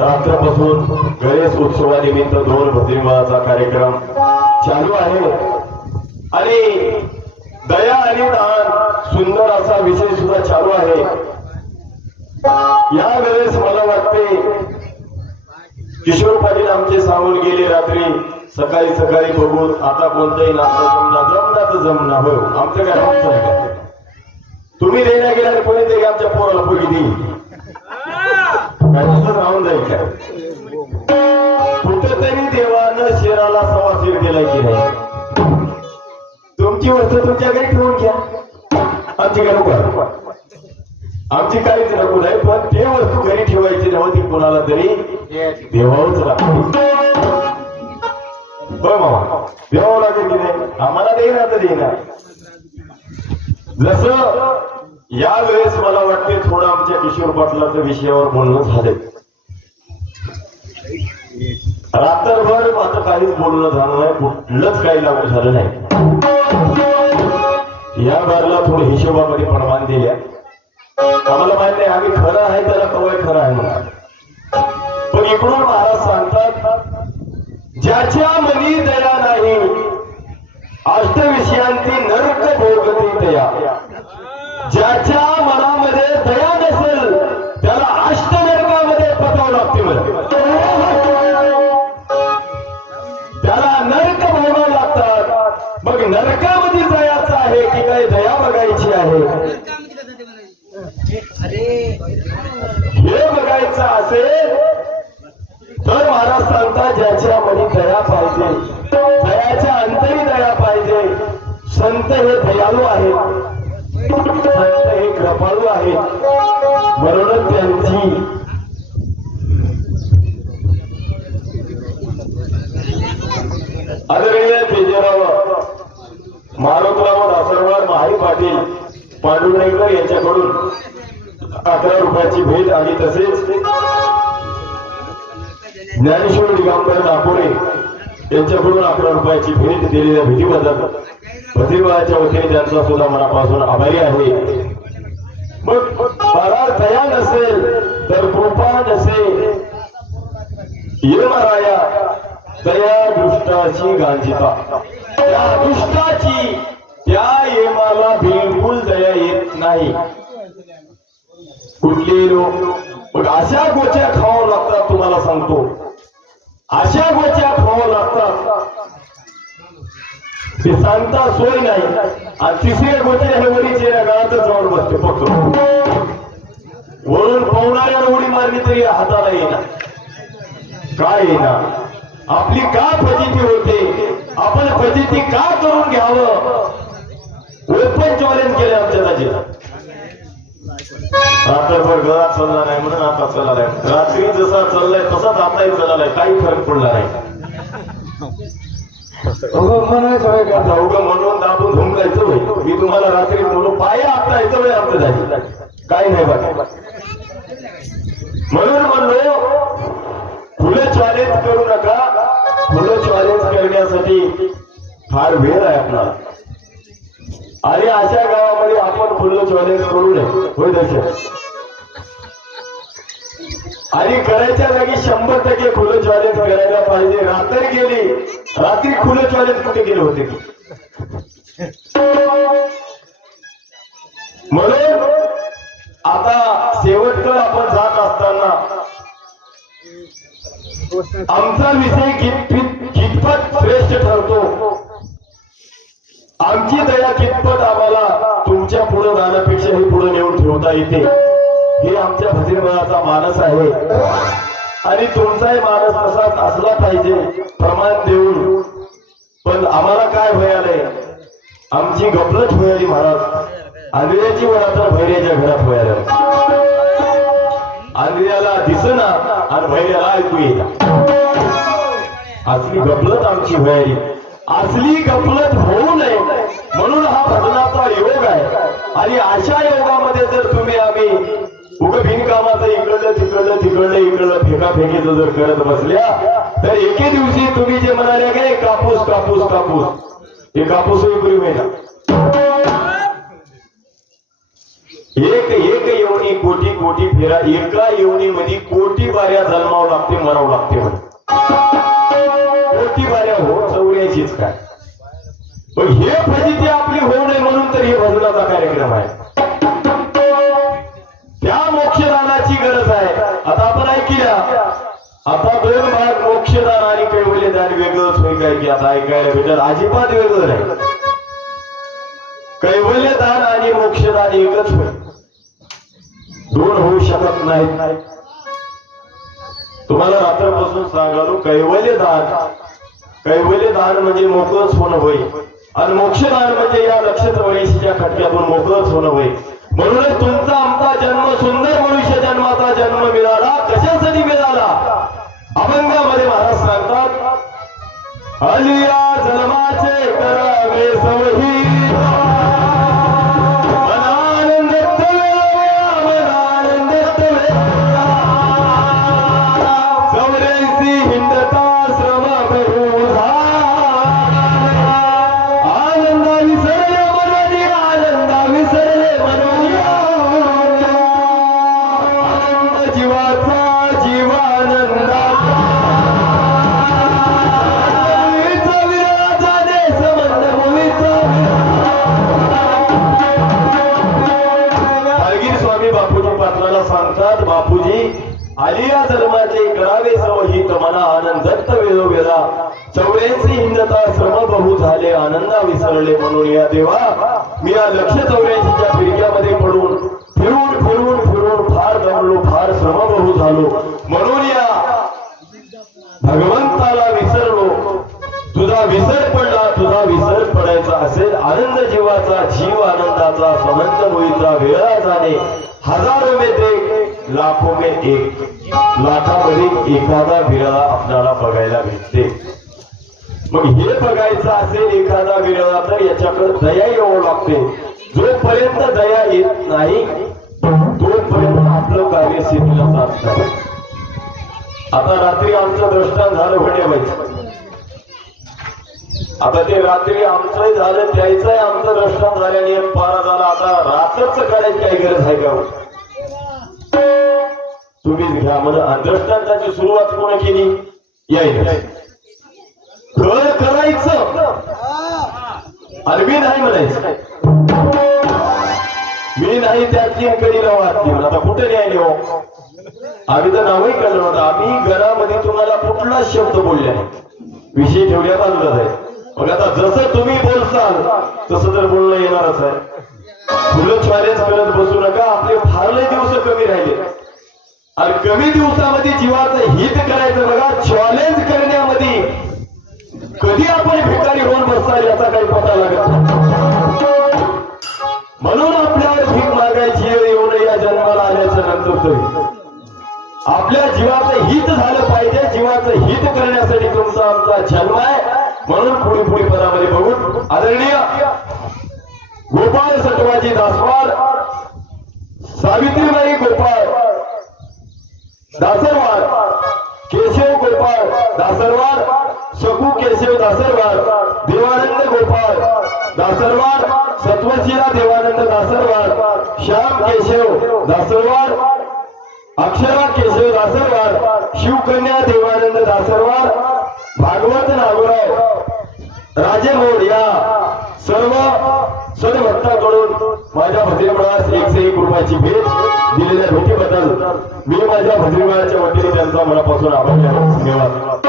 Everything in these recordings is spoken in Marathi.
रात्रपासून गणेश उत्सवानिमित्त ढोल भजनीचा कार्यक्रम चालू आहे आणि दया आणि दान सुंदर असा विषय सुद्धा चालू आहे। या वेळेस मला वाटते किशोर पाटील आमचे सांगून गेले रात्री सकाळी सकाळी बघून आता कोणताही नाश्ता जमना तर जमना हो आमचं काय आमचं आहे का तुम्ही देण्या गेल्याने कोणी ते आमच्या पोराला पोरी देईल काय तसंच राहून जाईल काय कुठेतरी देवानं शेराला सवा शेर दिलाय की नाही तुमची वस्तू तुमच्या घरी ठेवून घ्या आमची काय नको आमची काहीच नको नाही पण ते वस्तू घरी ठेवायची नव्हती कोणाला तरी देवावच लागते बरं मामा देवावं लागेल की नाही आम्हाला देणार तर देणार जसं या वेळेस मला वाटते थोडं आमच्या किशोर पाटलाच्या विषयावर बोलणं झाले रात्रभर आता काहीच बोलणं झालं नाही कुठलंच काही लागू झालं नाही या बारला थोडं हिशोबामध्ये प्रमाण दिल्या आम्हाला माहित नाही आम्ही खरं आहे त्याला कवय खरं आहे म्हणा पण इकडून महाराज सांगतात ज्याच्या मनी दया नाही अष्टविषयांती नरक भोगती दया ज्याच्या मनामध्ये दया नसेल त्याला अष्ट नरकामध्ये पतावं लागते त्याला नरक भोगावं लागतात मग नरकामध्ये जायचं आहे की काय दया बघायची आहे हे बघायचं असेल तर महाराज सांगतात ज्याच्या मनी दया पाहिजे दयाच्या अंतरी दया पाहिजे संत हे दयाळू आहेत संत हे कृपाळू आहेत म्हणून त्यांची आदरणीय तेजराव मारुतराव दासरवाड महाई पाटील पांडुरंगकर यांच्याकडून 11 रुपयाची भेट आणि तसेच ज्ञानेश्वर दिगंबर दापोरे यांच्याकडून 11 रुपयाची भेट दिलेल्या भेटीबद्दल भजनीच्या वतीने त्यांचा सुद्धा मनापासून आभारी आहे। मग मला दया नसेल तर कृपा नसेल ये महाराया दया दुष्टाची गांजिता त्या दुष्टाची त्या येमाला बिलकुल दया येत नाही कुठले लोक मग अशा गोच्या खावा लागतात तुम्हाला सांगतो अशा गोच्या खावा लागतात ते सांगता सोय नाही. आणि तिसऱ्या गोष्टी हे वरीचे गाळातच जाऊन बसते पकडून वरून पावणाऱ्या उडी मारली तरी हाताला येणार काय येणार. आपली का फजिती होते, आपण फजिती का करून घ्यावं. ओपन चॅलेंज केले आमच्या दाजीला. रात्रभर घरात चालला नाही म्हणून आता चालला नाही. रात्री जसा चाललाय तसाच आताही चाललाय. काही फरक पडला नाही. आता उगं म्हणून दाबून धुमकायचं होईल. मी तुम्हाला रात्री बोलू पाया आपटायचं होय आमचं दाजी काही नाही बघा. म्हणून म्हणलो फुलं चॅलेंज करू नका. फुलं चॅलेंज करण्यासाठी फार वेळ आहे आपला. आणि अशा गावामध्ये आपण फुलं चॅलेंज करू नये होय दर्शक. आणि करायच्या जागी 100% फुलं चॅलेंज करायला पाहिजे. रात्र गेली रात्री फुलं चॅलेंज कुठे गेले होते म्हणून आता शेवटकडे आपण जात असताना आमचा विषय कितपत श्रेष्ठ ठरतो. आमची दया कितपत आम्हाला तुमच्या पुढे जाण्यापेक्षाही पुढे नेऊन ठेवता येते हे आमच्या भजनमनाचा मानस आहे. आणि तुमचाही मानस तसाच असला पाहिजे प्रमाण देऊन. पण आम्हाला काय व्हायलंय आमची गपलत व्हायली महाराज. आंधळ्याची वरात भैऱ्याच्या घरात व्हायला. आंधळ्याला दिसना आणि भैऱ्याला ऐकू येईल. असली गपलत आमची व्हायली. असली गपलत होऊ नये म्हणून हा भजनाचा योग आहे. आणि अशा योगामध्ये जर तुम्ही आम्ही उगं बिनकामाचं इकडलं फेकाफेकीचं जर करत बसल्या तर एके दिवशी तुम्ही जे म्हणाले काय कापूस कापूस कापूस हे कापूसही पुरी होईना. एक येवणी कोटी कोटी फेरा. एका येवणीमध्ये कोटी बाऱ्या जन्मावं लागते मरावं लागते म्हणे. कोटी बाऱ्या हो चौऱ्याशीच काय. पण हे फजिती आपली होऊ नये म्हणून तर हे भजनाचा कार्यक्रम आहे. त्या मोक्षदानाची गरज आहे. आता आपण ऐकल्या आता 2 भाग मोक्षदान आणि कैवल्यदान वेगळंच होईल काय की आता ऐकायला भेटत अजिबात वेगळं नाही. कैवल्यदान आणि मोक्षदान एकच होईल. 2 होऊ शकत नाहीत. तुम्हाला रात्रपासून सांगालो कैवल्यदान म्हणजे मोकळच होणं होय. आणि मोक्षदान म्हणजे या लक्ष चौऱ्याशीच्या खटक्यातून मोकळच होणं होय. म्हणूनच तुमचा आमचा जन्म सुंदर मनुष्य जन्माचा जन्म मिळाला. कशासाठी मिळाला अभंगामध्ये महाराज सांगतात अलिया जन्माचे करावे सवही सांगतात बापूजी आलिया जन्माचे करावे सवहित मना आनंदत्त वेळोवेळा 84 हिंदता श्रम बहु झाले आनंदा विसरले. म्हणून या देवा मी या लक्ष 84च्या फिरक्यामध्ये पडून फिरून फार दमलो फार श्रम बहु झालो. म्हणून या भगवंताला विसरलो. तुझा विसर पडला तुझा विसर पडायचा असेल आनंद जीवाचा जीव आनंदाचा समंत होईचा वेळा जाणे. हजारों में एक लाखों में एक. लाखामध्ये एखादा विरळा आपल्याला बघायला भेटते. मग हे बघायचं असेल एखादा विरळा तर याच्याकडे दया यावं लागते. जोपर्यंत दया येत नाही तोपर्यंत आपलं कार्य सिद्धीला जात नाही. आता रात्री आमचं दृष्टांत झालं होण्याबाईचं. आता ते रात्री आमचंही झालं त्याचंही आमचं दृष्टांत झाल्याने पारा झाला. आता रात्रच करायची काही गरज आहे का तुम्हीच घ्या. म्हणजे दृष्टांताची सुरुवात कोण केली यायला कर करायचं आणि मी नाही म्हणायचं. मी नाही त्याची कधी वाद केली. आता कुठे न्यायले हो आम्ही तर नावही कळलं नव्हतं. आम्ही घरामध्ये तुम्हाला कुठलाच शब्द बोलले नाही. विषय ठेवल्या बाजूलाच आहे. मग आता जसं तुम्ही बोलसाल तसं तर बोलणं येणारच आहे. फुलं चॅलेंज करत बसू नका. आपले फारले दिवस कमी राहिले आणि कमी दिवसामध्ये जीवाचं हित करायचं बघा. चॅलेंज करण्यामध्ये कधी आपण भिकारी होऊन बसता याचा काही पता लागत नाही. म्हणून आपल्यावर भीक मागायची येऊ नये या जन्माला आल्याच्या नंतर तरी आपल्या जीवाचं हित झालं पाहिजे. जीवाचं हित करण्यासाठी तुमचा आमचा जन्म आहे. म्हणून पुढे पुढे पदामध्ये बघून आदरणीय गोपाळ सटवाजी दासवाड, सावित्रीबाई गोपाळ दासरवाड, केशव गोपाळ दासरवाड, शकू केशव दासरवाड, देवानंद गोपाळ दासरवाड, सत्वशीला देवानंद दासरवाड, श्याम केशव दासरवाड, अक्षरा केशव दासरवाड, शिवकन्या देवानंद दासरवाड, भागवत नागोराव राजेमोड या सर्व सदभक्तांकडून माझ्या भजनीमंडळास 101 रुपयाची भेट दिलेल्या भेटीबद्दल मी माझ्या भजनीमंडळाच्या वतीने त्यांचा मनापासून आभार मानतो. धन्यवाद.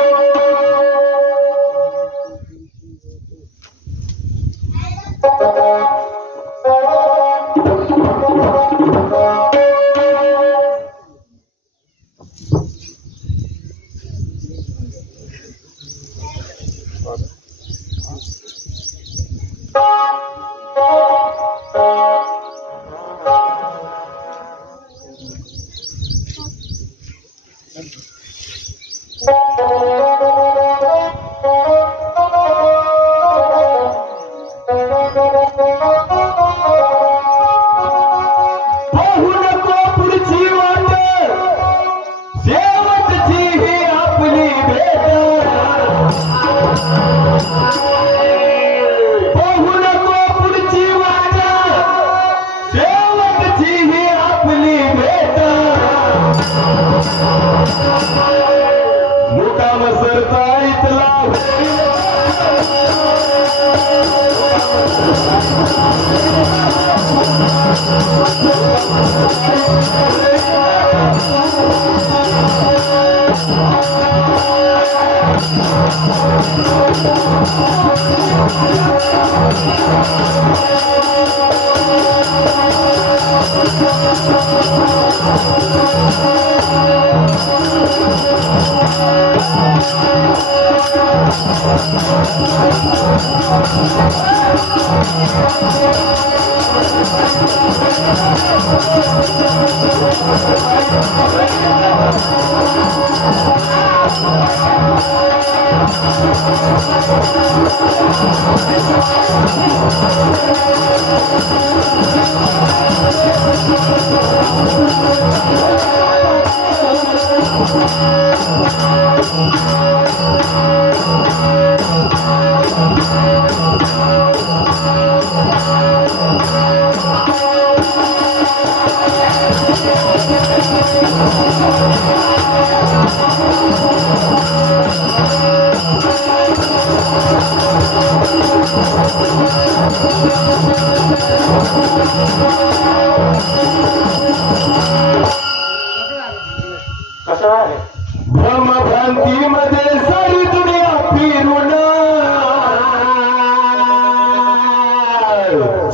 भ्रमभ्रांतीमध्ये सारी दुनिया फिरून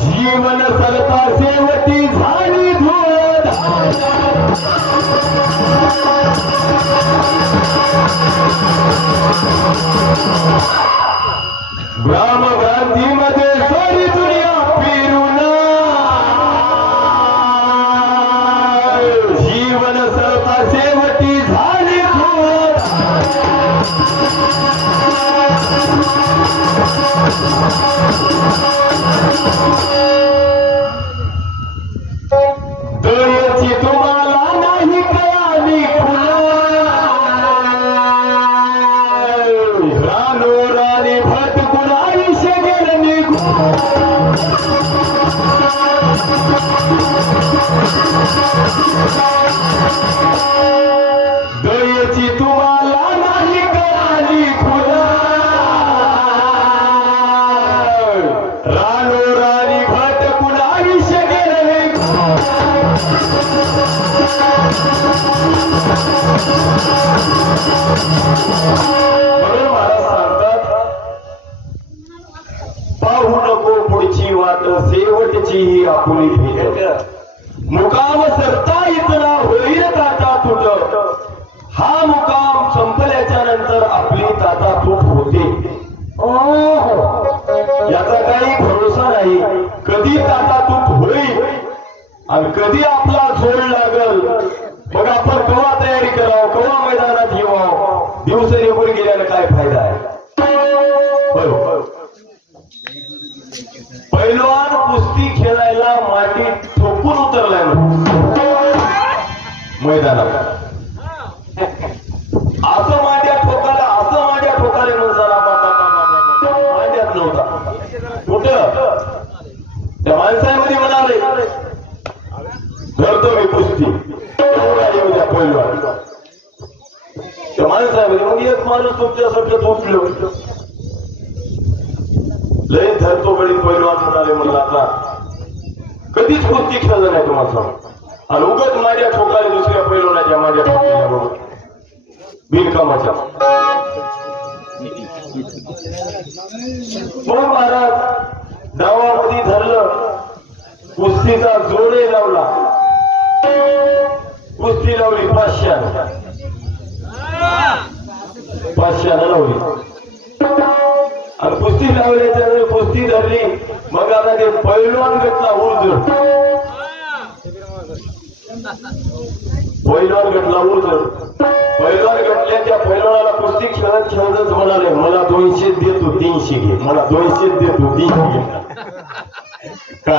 जीवन सरता शेवटी झाली धूळ भ्रमभ्रांतीमध्ये सारी दुनिया फिरून जीवन सरता शेवटी झाली धूळ दयेची तुम्हाला नाही कळाली रानोराने भटकून आयुष्य गेलं निघून दयेची तुम्हाला नाही कळाली रानोराने म्हणून महाराज सांगतात पाहू नको पुढची वाट शेवटची ही आपुली भेट मुकाम सरता इतना होईल ताटा तुट हा मुकाम संपल्याच्या नंतर आपली ताटा तूट होते याचा काही भरोसा नाही कधी ताटा तूट होईल आणि कधी आपला जोड लागल मग आपण केव्हा तयारी करावं केव्हा मैदानात येवावं दिवस निघून गेल्याने काय फायदा आहे बरोबर पैलवान कुस्ती खेळायला मातीत ठोकून उतरलाय मैदानात असं माझ्या ठोकाले म्हणताना मांड्यात नव्हता कुठं त्या माणसामध्ये म्हणाले धरतो मी कुस्ती येऊ द्या पैलवान त्या माणसामध्ये मग एक माणूस तुमच्यासारखं तुटलो लय धरतो गडी पैलवान म्हणाले म्हणला आता कधीच कुस्ती खेळलं नाही तुम्हाला सांग आणि उगत माझ्या ठोकाले दुसऱ्या पैलवानाच्या माझ्या ठोकल्याबरोबर बिनकामाच्या मग महाराज डावामध्ये धरलं कुस्तीचा जोडे लावला कुस्ती लावली 500 लावली आणि कुस्ती लावल्याच्या कुस्ती धरली मग आता ते पैलवान गटला उर्जड पैलवान गटल्या त्या पैलवानाला कुस्ती खेळत खेळतच म्हणाले मला 200 दे तू 300 घे मला 200 दे तू 300 घे काय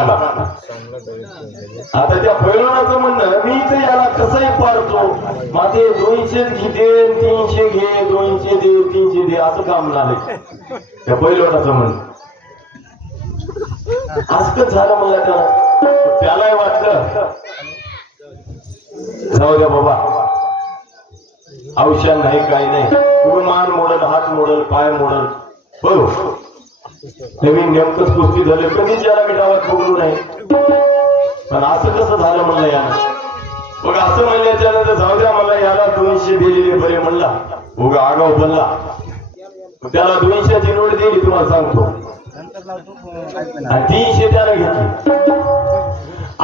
आता त्या पैलवानाचं म्हणणं मी तर याला कसंही पारतो माझे 200 घे 300 घे 200 दे 300 दे असं काम झाले त्या पैलवानाचं म्हणणं असं झालं मला त्यालाही वाटलं जाऊ द्या बाबा औषध नाही काही नाही मान मोडल हात मोडल पाय मोडल बरोबर नवीन नेमकंच कुस्ती झाले कधीच याला मी डावात बघलो नाही पण असं कसं झालं म्हणलं याला मग असं म्हणल्याच्या नंतर जाऊ द्या मला याला 200 दिलेले बरे म्हणला उगा आगाव बनला त्याला 200ची नोट दिली तुम्हाला सांगतो आणि 300 त्याला घेतली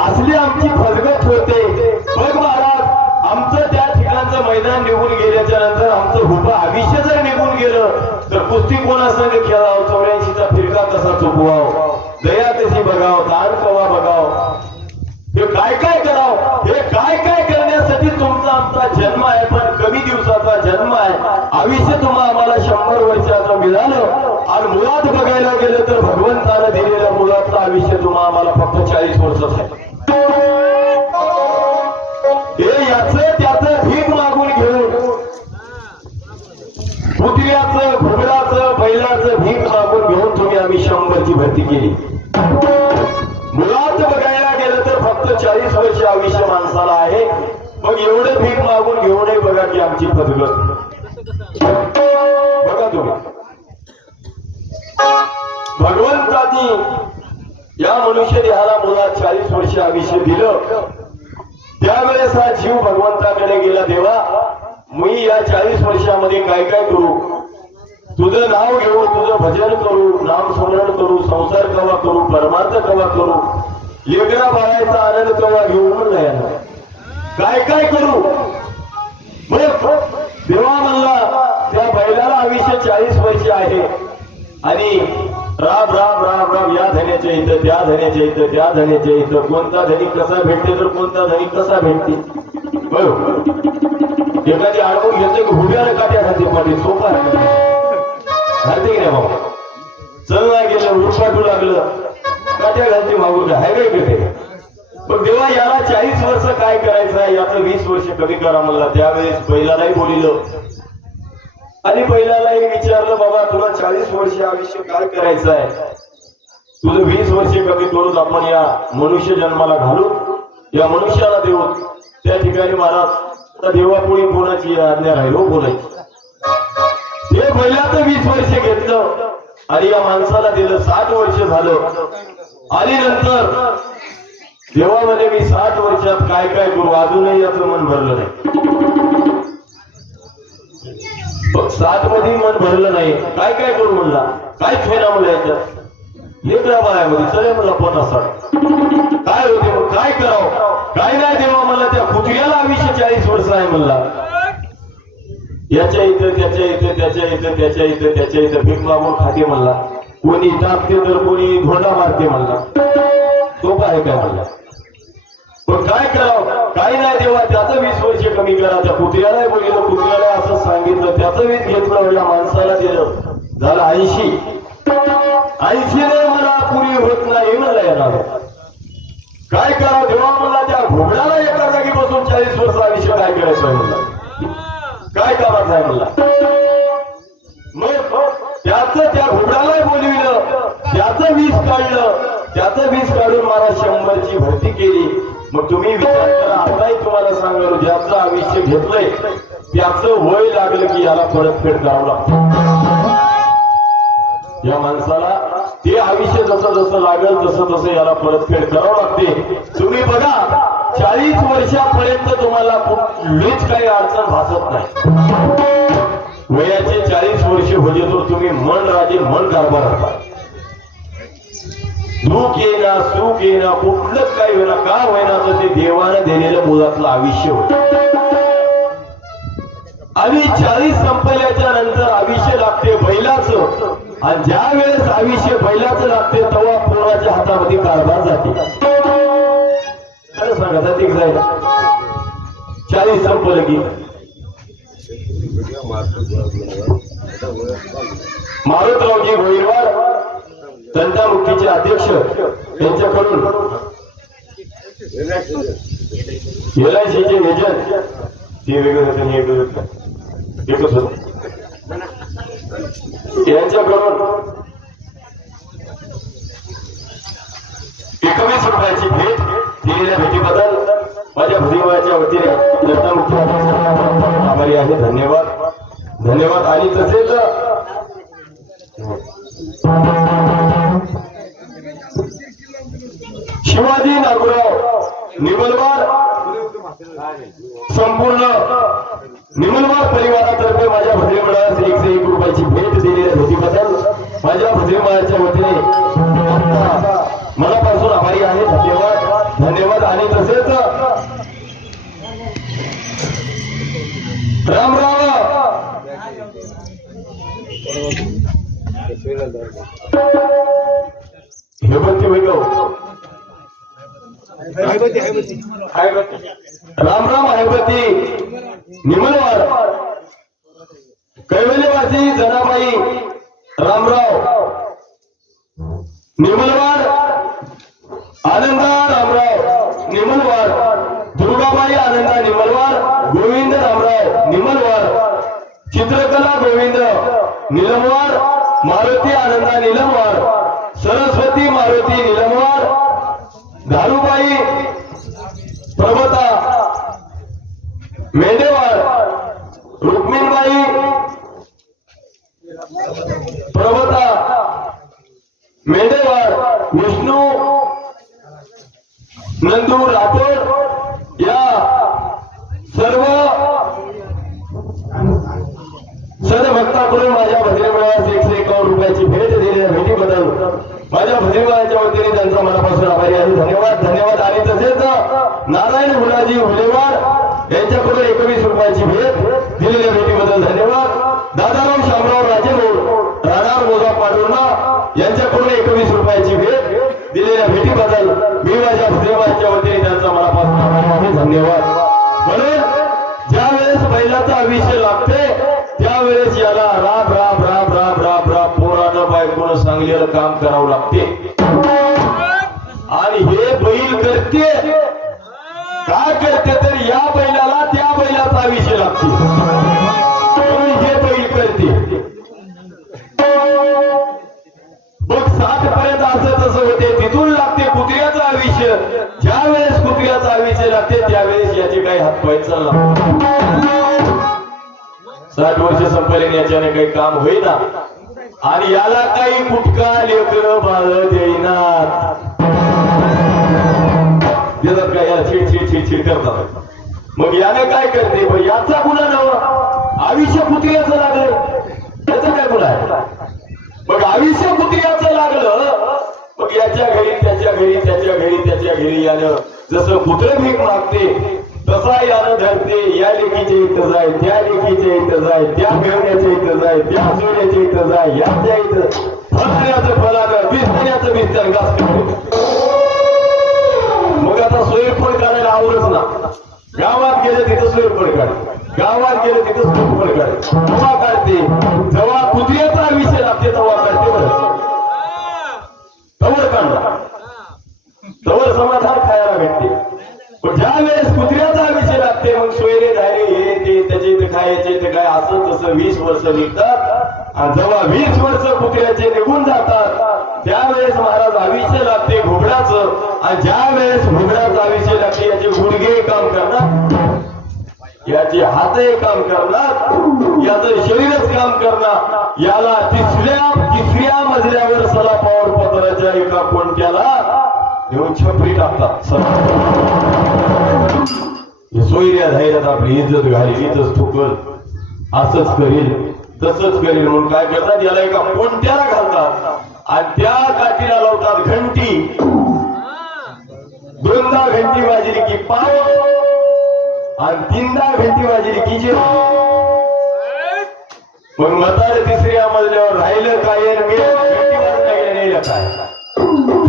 असली आमची फसगत होते बघ महाराज आमचं त्या ठिकाणचं मैदान निघून गेल्याच्या नंतर आमचं उभं आयुष्य जर निघून गेलं तर कुस्ती कोणासंग खेळावं 84चा फिरका कसा चुकवाव दया कशी बघावं दान कवा बघावं हे काय काय करावं हे काय काय करण्यासाठी तुमचा आमचा जन्म आहे पण कमी दिवसाचा जन्म आहे आयुष्य तुम्हाला आम्हाला 100 वर्षाचं मिळालं आणि मुळात बघायला गेलं तर भगवंतानं दिलेल्या मुलाचं आयुष्य तुम्हाला आम्हाला फक्त 40 वर्षच आहे हे याचं त्याचं भीक मागून घेऊन पुतळ्याचं घोगडाचं बैलाचं भीक मागून घेऊन तुम्ही आम्ही 100ची भरती केली मुळात बघायला गेलं तर फक्त 40 वर्ष आयुष्य माणसाला आहे मग एवढं भीक मागून घेऊनही बघा की आमची फसगत बघा तुम्ही भगवंतानी या मनुष्य देहाला मुलात 40 वर्ष आयुष्य दिलं त्यावेळेस हा जीव भगवंताकडे गेला देवा मी या 40 वर्षामध्ये काय काय करू तुझं नाव घेऊ तुझं भजन करू नाम स्मरण करू संसार कवा करू परमार्थ कवा करू लेकरा बाळाचा आनंद कवा घेऊ म्हणलं यानं काय काय करू देवा म्हणला त्या बैलाला आयुष्य 40 वर्ष आहे आणि राब राब राब राब या धन्याच्या इथं त्या धन्याच्या इथं त्या धन्याच्या इथं कोणता धनी कसा भेटते तर कोणता धनी कसा भेटते बरोबर एखादी अडवून घेते की हुड्यानं काट्या खाते पाठी सोपा घालते की नाही बाबा चल नाही गेलं उरपाटू लागलं काट्या घालते मागून आहे काय भेटे पण देवा याला 40 वर्ष काय करायचं आहे याचं 20 वर्ष कमी करा म्हणला त्यावेळेस बैलालाही बोलिलं आणि बैलालाही विचारलं बाबा तुला 40 वर्ष आयुष्य काय करायचं आहे तुझं 20 वर्ष कमी करून आपण या मनुष्य जन्माला घालू या मनुष्याला देऊ त्या ठिकाणी महाराज देवापुढे कोणाची आज्ञा राहील हो बोलायची हे बैलाचं 20 वर्ष घेतलं आणि या माणसाला दिलं 60 वर्ष झालं आणि नंतर देवा म्हणजे मी 60 वर्षात काय काय करू अजूनही याचं मन भरलं नाही पण 7 मध्ये मन भरलं नाही. काय काय करू म्हणला, काय फेरा म्हणला याच्यात लेकरा बाळामध्ये चले म्हणला 50-60 काय होते मग काय करावं. काय नाही देवा मला त्या कुत्र्याला आयुष्य 40 वर्ष आहे म्हणला. याच्या इथं त्याच्या इथं त्याच्या इथं त्याच्या इथं त्याच्या इथं भीक मागून खाते म्हणला. कोणी टाकते तर कोणी धोंडा मारते म्हणला. तो काय काय म्हणला. पण काय करावं काय नाही देवा त्याचं 20 वर्ष कमी करा. त्या कुत्र्याला बोलिलं, कुत्र्याला असं सांगितलं, त्याचं 20 घेतलं, या माणसाला दिलं, झालं 80. 80 ने मला पुरी होत नाही म्हणला येणार. काय करावं देवा मला त्या घोबड्याला एका जागी बसून 40 वर्ष आयुष्य काय करायचं आहे म्हणला. काय कामाचं आहे म्हणला. मग त्याचं त्या घोबड्याला बोलविलं, त्याचं 20 काढलं, त्याचं 20 काढून मला 100ची भरती केली. मग तुम्ही विचार करा, आताही तुम्हाला सांगलो ज्याचं आयुष्य घेतलंय त्याचं वय लागलं की याला परतफेड करावं लागतं. या माणसाला ते आयुष्य जसं जसं लागेल तसं तसं याला परतफेड करावं लागते. तुम्ही बघा 40 वर्षापर्यंत तुम्हाला कुठलीच काही अडचण भासत नाही. वयाचे 40 वर्ष होते तर तुम्ही मन राजे मन कारभार होता. दुःख येणार सुख येणार कुठलंच काही होईना का होईना तर ते देवाने दिलेलं मुलातलं आयुष्य होतं. आणि 40 संपल्याच्या नंतर आयुष्य लागते बैलाचं. आणि ज्या वेळेस आयुष्य बैलाचं लागते तेव्हा पोराच्या हातामध्ये कारभार जाते. खरं सांगा जाते की जाईल. 40 संपलं की मारुतरावजी गोहिरवाड तंटामुक्तीचे अध्यक्ष यांच्याकडून LICचे एजंट ते वेगळं होतं हे वेगळं होतं एकच होत. यांच्याकडून 21 रुपयाची भेट दिलेल्या भेटीबद्दल माझ्या भुजबळाच्या वतीने तंटामुक्ती आभारी आहे. धन्यवाद धन्यवाद. आणि तसेच शिवाजी नागुराव निमलवार संपूर्ण निमलवार परिवारातर्फे माझ्या भद्रेमळास 101 रुपयाची भेट दिलेल्या भेटीबद्दल माझ्या भद्रेमळाच्या वतीने मनापासून आभारी आहे. धन्यवाद धन्यवाद. आणि तसेच रामराव हेबती वैगव रामराम हेबती निमलवार कैवल्यवासी जनाबाई रामराव निमलवार आनंदा रामराव निमलवार दुर्गाबाई आनंदा निमलवार गोविंद रामराव निमलवार चित्रकला गोविंद निलमवार मारुती आनंदा निलमवार सरस्वती मारुती निलमवार धारूबाई प्रभता मेंढेवार रुक्मिणबाई प्रभता मेंढेवार विष्णू नंदू राठोड या सर्व भक्ताकडून माझ्या भद्रेमळास 151 रुपयाची भेट दिलेल्या भेटीबद्दल माझ्या भद्रेमळाच्या वतीने त्यांचा मनापासून आभारी आहे. धन्यवाद धन्यवाद. आणि तसेच नारायण हुलाजी हुलेवार यांच्याकडून 21 रुपयाची भेट दिलेल्या भेटीबद्दल धन्यवाद. दादाराव शामराव राजेगौड राहणार मोजा पांडुर्णा यांच्याकडून 21 रुपयाची भेट दिलेल्या भेटीबद्दल मी माझ्या भद्रेमळाच्या वतीने त्यांचा मनापासून आभारी आहे. धन्यवाद. म्हणून ज्या वेळेस बैलाचा आयुष्य लागते त्यावेळेस याला राब राब राब राब राब राब पोरानं बायकोनं सांगलेलं काम करावं लागते. आणि हे बैल करते काय करते तर या बैलाला त्या बैलाचा आयुष्य लागते. हे बैल करते बघ 60 पर्यंत असं तसं होते. तिथून लागते कुत्र्याचं आयुष्य. ज्या वेळेस कुत्र्याचं आयुष्य लागते त्यावेळेस याचे काही हात पाय चालला. 60 वर्ष संपल्याने याच्याने काही काम होईना. आणि याला काही कुटका लेकर बाळ देईनात देतात का याला चिडचिड चिडचिड करतात. मग याने काय करते याचा गुन्हा नव्हता आयुष्य कुत्र्याचं लागलं त्याचं काय गुण आहे? मग आयुष्य कुत्र्याचं लागलं मग याच्या घरी त्याच्या घरी त्याच्या घरी त्याच्या घरी यानं जसं कुत्र भीक मागते तसा यानं धरते. या लेकीच्या इथं जाय, त्या लेकीच्या इथं जाय, त्या घेवण्याच्या इथं जाय, त्या सोन्याच्या इथं जाय, याच्या इथं फळण्याचं फळानं बिस्तण्याचं बिस्तर घास करते. मग आता सोयरफळ काढायला आवडच ना. गावात गेलं तिथं सोयरफळ काढते, गावात गेलं तिथं सोयरफळ काढते. तेव्हा काढते जेव्हा कुत्र्याचा विषय लागते तेव्हा काढते. बरं तवर काढला तवर समाधान खायला भेटते. पण ज्या वेळेस कुत्र्याचा विषय लागते मग सोयरे धायरे हे ते त्याचे इथे खायचे ते काय असं तसं 20 वर्ष निघतात. आणि जेव्हा 20 वर्ष कुत्र्याचे निघून जातात त्यावेळेस महाराज आयुष्य लागते घुबडाचं. आणि ज्या वेळेस घुबडाचं आयुष्य लागते याचे गुडघे काम करणार, याचे हातही काम करणार, याचं शरीरच काम करणार. याला तिसऱ्या मजल्यावर सलापावर पत्राच्या एका कोणत्याला घेऊन छपरी टाकतात. सोयऱ्या धायरात आपली इज्जत घाली, इज्जत ठोकल, असंच करेल तसंच करेल म्हणून काय करतात याला एका कोणत्याला घालतात आणि त्या काठीला लावतात घंटी. दोनदा घंटी वाजली की पाव आणि तीनदा घंटी वाजली की जे. मग म्हातारे तिसऱ्या मजल्यावर राहिलं काय घंटी वाजल्या गेल्या नाही काय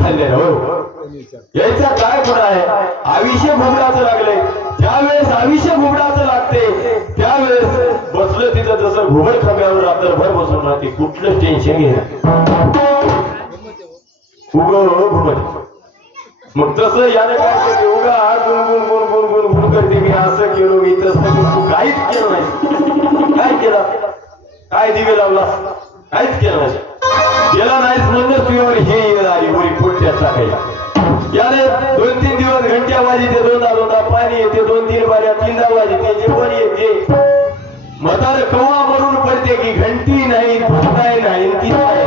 खाल्लेलं. हो याचा काय गुण आहे? आयुष्य घुबडाचं लागलंय. ज्या वेळेस आयुष्य घुबडाचं लागते त्यावेळेस बसलं तिथं जसं घुबड खांब्यावर रात्रभर बसून राहते, कुठलं टेन्शन घेणार घुबड. मग तसं याने काय करते उगा गुणगुण गुणगुण गुणगुण करते मी असं केलो मी तसं केलो. काहीच केलं नाही. काय केलं? काय दिवे लावला? काहीच केलं नाही. केला नाहीच म्हणून तुझ्यावर हे आली वरी पोट्यात टाकायला. याने 2-3 दिवस घंट्या वाजते, दोनदा पाणी येते, 2-3 बाऱ्या तीनदा वाजते, जेवण येते. म्हातार कवा मरून पडते की घंटी नाही नाही ती नाही.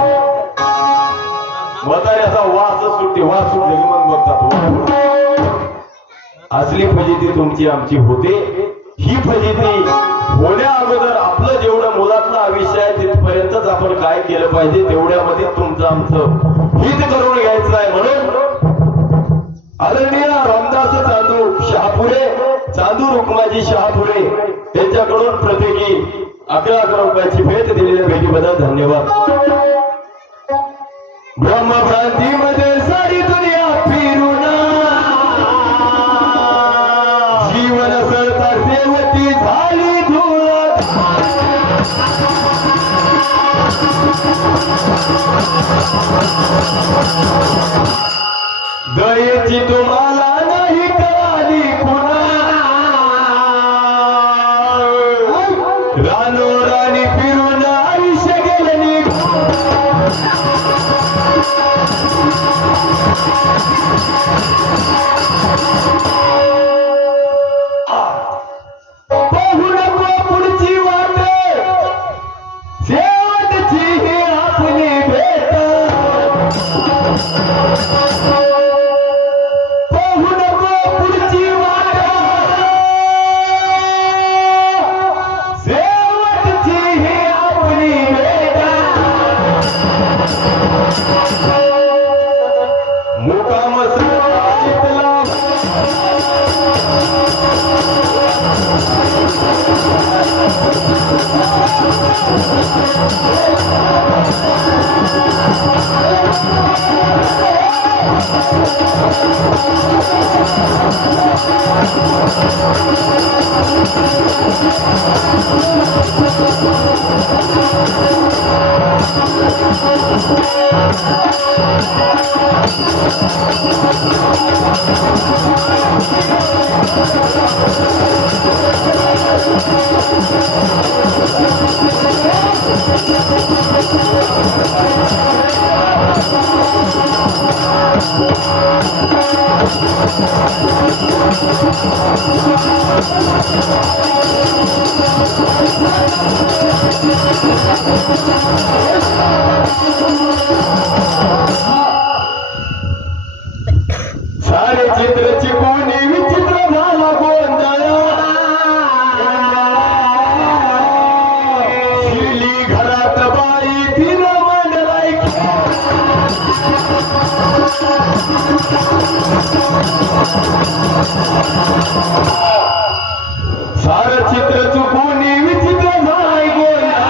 म्हाताऱ्याचा वासच सुटते, वास सुटले की मग बघतात. असली फजिती तुमची आमची होते. ही फजिती होण्या अगोदर आपलं जेवढं मुलातलं आयुष्य आहे तिथपर्यंतच आपण काय केलं पाहिजे तेवढ्यामध्ये तुमचं आमचं हित करून घ्यायचं आहे. म्हणून आदरणीय रामदास चांदू रुक्माजी शहापुरे त्यांच्याकडून प्रत्येकी 11 रुपयाची भेट दिलेल्या भेटीबद्दल धन्यवाद. ब्रह्मभ्रांतीमध्ये सारी दुनिया फिरून जीवन सरता सेवती झाली धूळ. दयेची तुम्हाला नाही कळाली कुणा रानोराणी फिरून आयुष्य गेलं निघून. पाहू नको पुढची वाट शेवटची ही आपली भेट. पाहू नको पुढची वाट शेवटची ही आपली भेट. मुकाम इथला सारे चित्र चिकोनी विचित्र झाला गोंधळ. सार चित्र चुकून विचित्र झाय गोया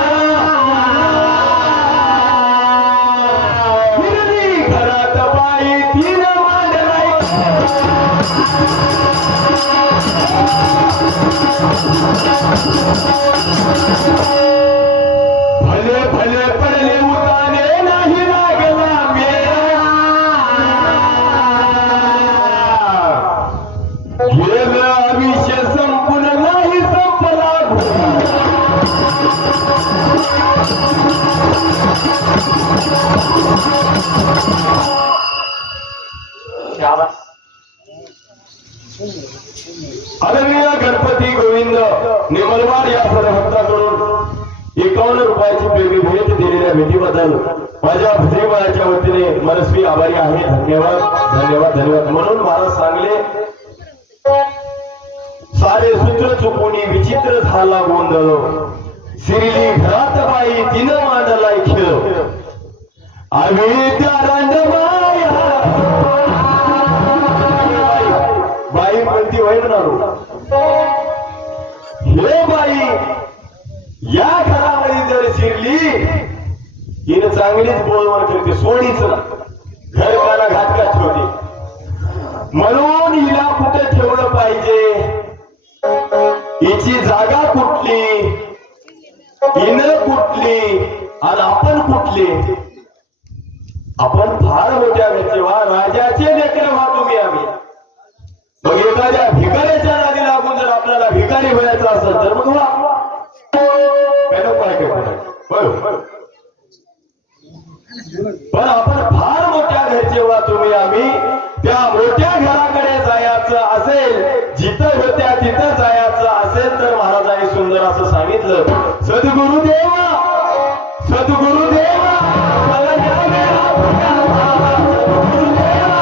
फिरली घरात बाई तीन मांडलाय भले भले पडले उताने नाही लागला मेला गेलं आयुष्य संपून नाही संपला आदरणीय गणपती गोविंद निमलवाड या सरभक्ताकडून 51 रुपयाची प्रेमी भेट दिलेल्या भेटीबद्दल माझ्या भजनीमळाच्या वतीने मनस्वी आभारी आहे. धन्यवाद धन्यवाद धन्यवाद. म्हणून महाराज सांगले सारे सूत्र चुकून विचित्र झाला गोंधळ सिरिली घरात बाई तिन मांडलाय खेळ आम्ही त्या रांडमाया बाई म्हणती वय म्हणालो हे बाई या घरामध्ये जर शिरली हिने चांगलीच बोलवण करते सोडीच ना घर काला घातकाच होते म्हणून हिला कुठे ठेवलं पाहिजे हिची जागा कुठली हिनं कुठली आणि आपण कुठले आपण फार मोठ्या घरचे व्हा राजाचे लेकर व्हा तुम्ही आम्ही मग एखाद्या भिकाऱ्याच्या नादी लागून जर आपल्याला भिकारी व्हायचं असेल तर मग व्हा पण आपण फार मोठ्या घरचे व्हा तुम्ही आम्ही त्या मोठ्या घराकडे जायचं असेल जिथं होत्या तिथं जायचं असेल तर महाराजांनी सुंदर असं सांगितलं सद्गुरुदेवा सद्गुरुदेवा मला न्यावे आपल्या गावा. सद्गुरुदेवा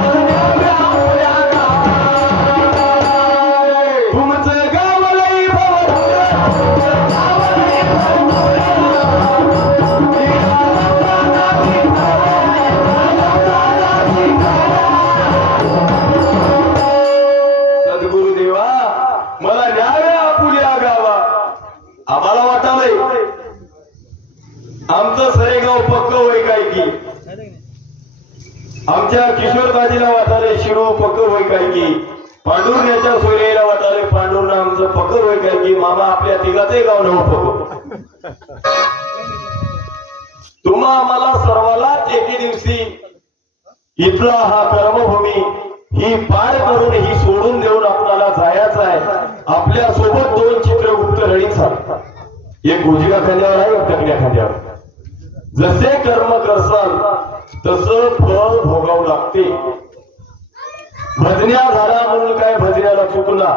मला न्यावे आपल्या गावा. तुमचं गाव लई सद्गुरुदेवा मला न्यावे आपुल्या गावा. आम्हाला वाटालंय आमचं सरेगाव पक्क होय काय की आमच्या किशोरबाजीला वाटाले शिरो पक्क होय काय की पांडुरण्याच्या सोयरीला वाटाले पांडुरना आमचं पक्क होय काय की मामा आपल्या तिघाचंही गाव नव पक्क. तुम्हा आम्हाला सर्वालाच एके दिवशी इथला हा कर्मभूमी ही पार करून ही सोडून देऊन आपल्याला जायचं आहे. आपल्या सोबत 2 चित्रगुप्त रडीचा एक उजव्या खांद्यावर आहे एक दक्षिण खांद्यावर. जसे कर्म करसाल तसं फळ भोगावं लागते. भजन्या झाला म्हणून काय भजन्याला चुकला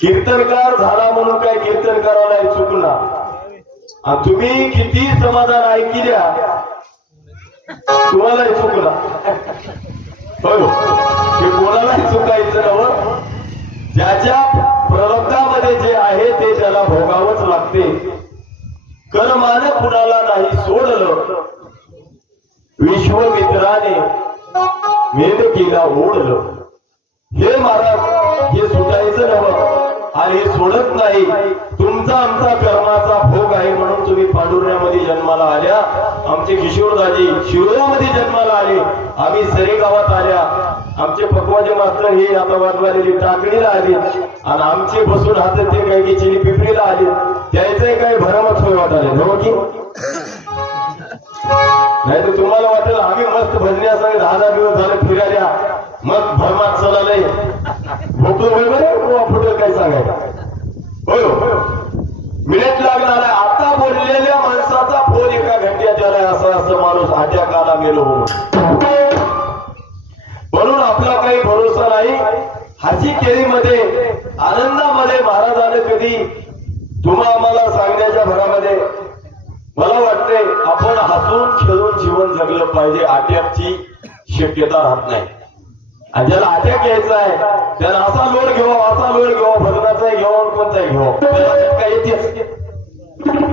कीर्तनकार झाला म्हणून काय कीर्तनकाराला चुकला आणि तुम्ही किती समाधान ऐकिल्या तुम्हालाही चुकला हो हे कोणालाही चुकायचं नव्हतं. ज्याच्या प्रलब्धामध्ये जे आहे ते त्याला भोगावंच लागते. कर्मानं कुणाला नाही सोडलं विश्वमित्राने मेंढकीला ओढलं. हे महाराज हे सुटायचं नव्हतं आणि हे सोडत नाही. तुमचा आमचा कर्माचा भोग आहे म्हणून तुम्ही पांडुरण्यामध्ये जन्माला आल्या. आमचे किशोरदाजी शिरोळामध्ये जन्माला आले. आम्ही सरेगावात आल्या. आमचे पकवाजे मास्तर हे आता वाजवालेली टाकणीला आले आणि आमचे बसून हात ते काही की चिनी पिपरीला आले. त्याचंही काही भरमच होय वाटाले नव की नाही तर तुम्हाला वाटेल आम्ही मस्त भजण्यासाठी 10 दिवस झाले फिरायला मग भरमात चलालय भोकलो होय बरे फुटेल काय सांगायचं होय मिनिट लागणार आहे. आता बोललेल्या माणसाचा फोन एका घंट्यात आलाय असं माणूस अटॅकाला गेलो म्हणून आपला काही भरोसा नाही. हसी केळीमध्ये आनंदामध्ये महाराजाने कधी तुम्हा आम्हाला सांगण्याच्या भरामध्ये मला वाटते आपण हसून खेळून जीवन जगलं पाहिजे. अटॅकची शक्यता राहत नाही. आणि ज्याला अटॅक घ्यायचा आहे त्याला असा लोड घेवा भजनाचाही घेवा कोणताही घेवा त्याला चटका येतेच.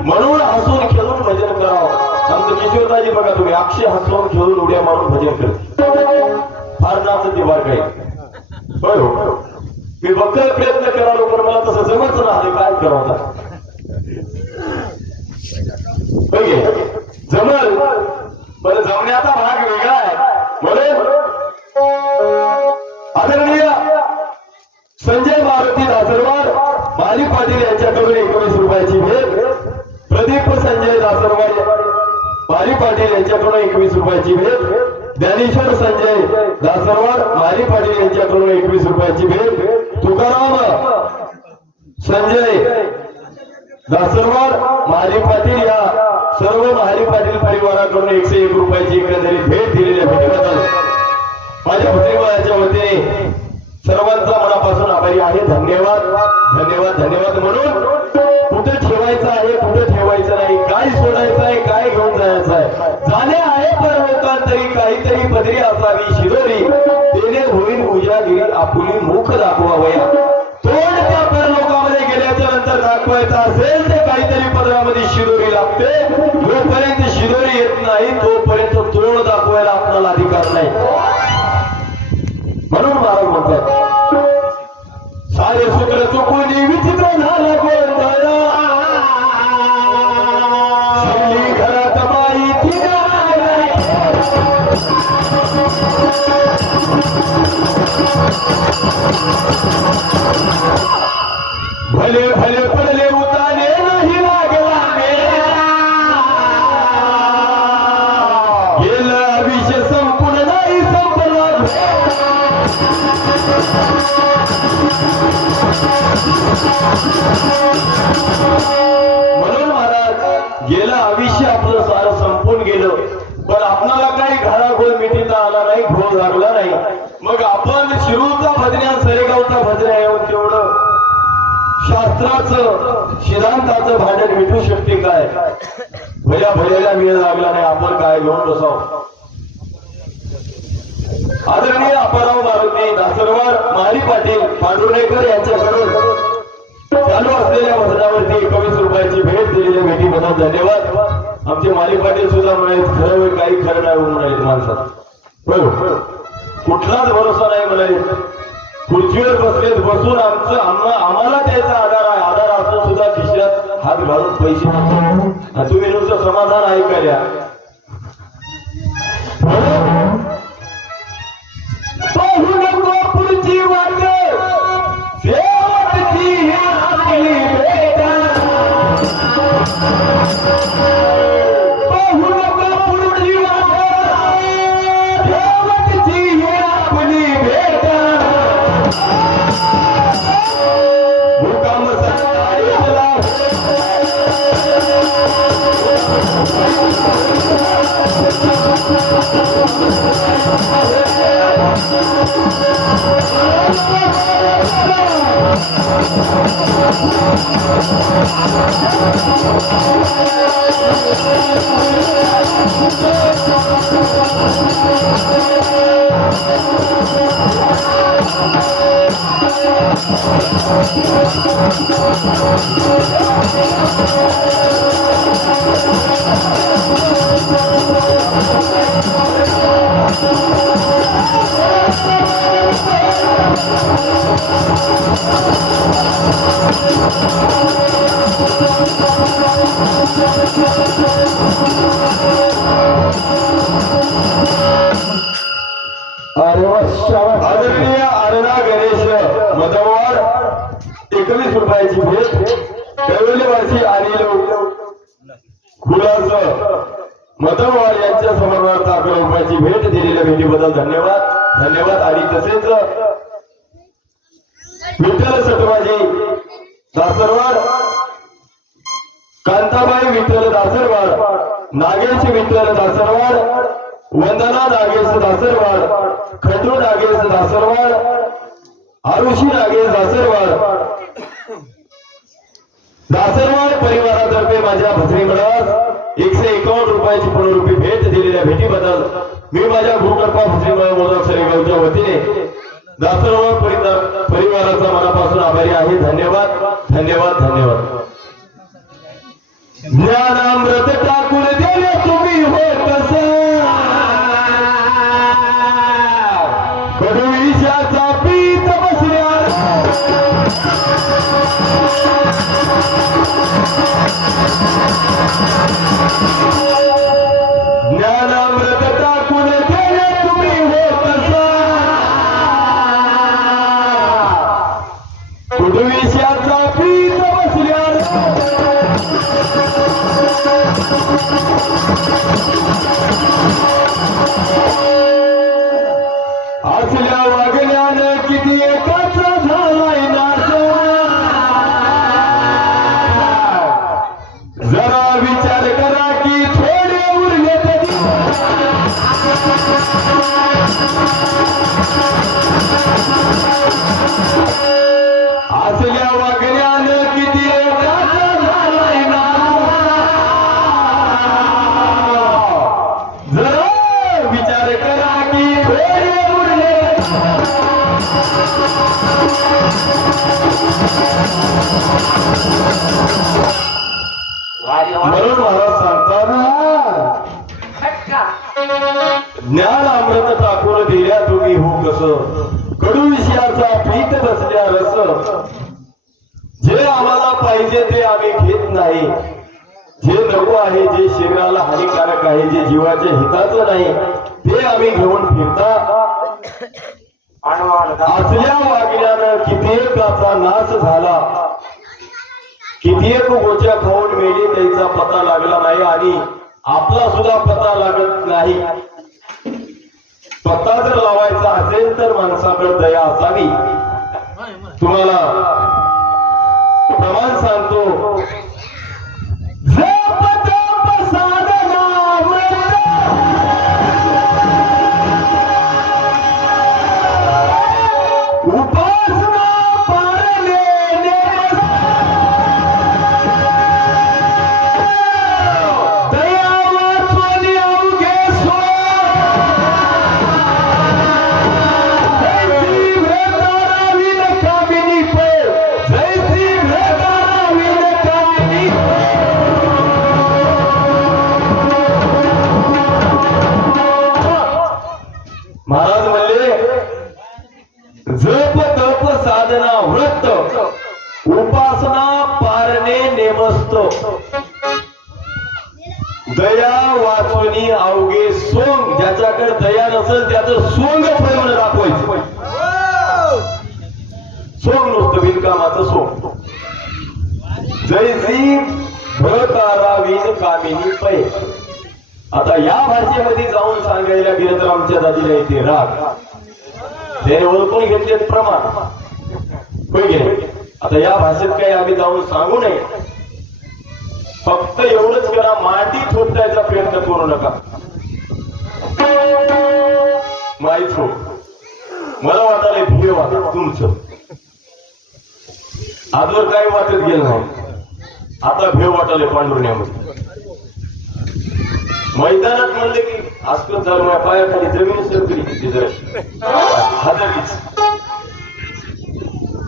म्हणून हसून खेळून भजन करावं. आमचं किशोरदाजी बघा तुम्ही अक्षय हसून खेळून उड्या मारून भजन करते फार नाचते बार काही होय हो, मी बक्कल प्रयत्न करालो पण मला तसं जमत नाही. काय करावं आता? जमल पण जमण्याचा भाग वेगळा आहे. म्हणून आदरणीय संजय मारुती दासरवाड माली पाटील यांच्याकडून 19 रुपयाची भेट, प्रदीप संजय दासरवाड माली पाटील यांच्याकडून 21 रुपयाची भेट, ज्ञानेश्वर संजय दासरवाड माली पाटील यांच्याकडून 21 रुपयाची भेट, तुकाराम संजय दासरवाड महारी पाटील या सर्व महारी पाटील परिवाराकडून 101 रुपयाची एकंदरीत भेट दिलेल्या भेटीबद्दल माझ्या भद्रीबाळाच्या वतीने सर्वांचा मनापासून आभारी आहे. धन्यवाद धन्यवाद धन्यवाद. म्हणून कुठे ठेवायचं आहे, कुठे ठेवायचं नाही, काय सोडायचं आहे, काय घेऊन जायचं आहे, जाणे आहे पर लोकांतरी काहीतरी पदरी असावी शिदोरी, तेने होईल उजागिरी आपुली मुख दाखवावया. तोंड त्या परलोकामध्ये गेल्याच्या नंतर दाखवायचं असेल ते काहीतरी पदरामध्ये शिदोरी लागते. जोपर्यंत शिदोरी येत नाही तोपर्यंत तोंड दाखवायला आपल्याला अधिकार नाही. म्हणून महाराज म्हणतात सारे सूत्र चुकून विचित्र झाला गोंधळा, शिरली घरात बाई भले भले पडले उताने नाही लागला गेला विषय संपूर्ण नाही संपला. म्हणून महाराज गेलं आयुष्य आपलं सारं संपून गेलं पण आपल्याला काही घराघोळ मिठीचा आला नाही, घोळ लागला नाही. मग आपण शिरूरचा भजन्या सरेगावचा भजन्या येऊन तेवढं शास्त्राचं सिद्धांताचं भांडण मिटू शकते काय? भया भयाला मेळ लागला नाही, आपण काय घेऊन बसावं. आदरणीय अप्पाराव मारुती दासरवाड महारी पाटील पांडुरनेकर यांच्याकडून चालू असलेल्या भजनावरती 21 रुपयाची भेट दिलेल्या भेटीबद्दल धन्यवाद. आमचे माली पाटील सुद्धा म्हणाले खरं होय काही खरं नाही म्हणाले माणसात. बरोबर कुठलाच भरोसा नाही म्हणाले. खुर्चीवर बसलेत बसून आम्हाला त्याचा आधार आहे. आधार असून सुद्धा खिशात हात घालून पैसे तुम्ही नुसतं समाधान ऐकायला पाहू नको पुढची वाट शेवटची ही आपली भेट. पाहू नको पुढची वाट शेवटची ही आपली भेट. मुकाम सत्ताईला आदरणीय अरुणा गणेश मदवाड 21 रुपयाची भेट, कैवल्यवासी अनिल खुलास मदवाड यांच्या समोरार्थ 11 रुपयाची भेट दिलेल्या भेटीबद्दल धन्यवाद धन्यवाद. आणि तसेच विठ्ठल सटवाजी दासरवाड, कांताबाई विठ्ठल दासरवाड, नागेश विठ्ठल दासरवाड, वंदना नागेश दासरवाड, खंडू नागेश दासरवाड, आरुषी नागेश दासरवाड परिवारातर्फे माझ्या भजनी मंडळास 151 रुपयाची पुनरुपी भेट दिलेल्या भेटीबद्दल मी माझ्या गुरुकृपा भजनी मंडळ मोदक सरेगावच्या वतीने दासरवाड परिवाराचा मनापासून आभारी आहे. धन्यवाद धन्यवाद धन्यवाद. ज्ञानामृत टाकून दिले तुम्ही हो कसं कडू विषाचा पीत असल्या वागण्यानं किती एकाचा झालाय नाश जरा विचार करा की थोडे उरले तरी असल्या वागण्यानं किती एकाचा झालाय नाश जरा विचार करा की थोडे उरले म्हणून मला सांगताना ज्ञान अमृत टाकून दिल्या तुम्ही हो कस कडू विषयाचा पीठ बसल्या रस जे आम्हाला पाहिजे ते आम्ही घेत नाही जे नको आहे जे शरीराला हानिकारक आहे जे जीवाच्या हिताचं नाही ते आम्ही घेऊन फिरता असल्या वागण्यानं कित्येकाचा नाश झाला कित्येक गोच्या खाऊन मेली त्याचा पता लागला नाही आणि आपला सुद्धा पता लागत नाही पत्ता जर लावायचा असेल तर माणसाकडे दया असावी तुम्हाला प्रमाण सांगतो जप तप साधना व्रत उपासना पारणे दया वाचवली अवघे सो जैसी भेटारा विन कामिनी पे जैसी भेटारा विन कामिनी महाराज म्हणले जप तप साधना व्रत उपासना पारणे नेमस्त दया वाचवणी अवघे सोंग ज्याच्याकडे दया नसेल त्याचं सोंग प्रेम दाखवायचं सोंग नसतं बिनकामाचं सोंग जैसी भरतारा विन कामिनी पै आता या भाषेमध्ये जाऊन सांगायला गेलं तर आमच्या दादीला येते राग त्याने ओळखून घेतले प्रमाण होय गे आता या भाषेत काही आम्ही जाऊन सांगू नये फक्त एवढंच करा माती थोपटायचा प्रयत्न करू नका माहीत हो मला वाटायला भीय वाटत तुमचं आजवर काही वाटत गेलं नाही आता भेव वाटायला पांढरुण्यामध्ये मैदानात म्हणले की आजकाल झालं माझ्या पायाखाली जमीन सरकली हादरलीच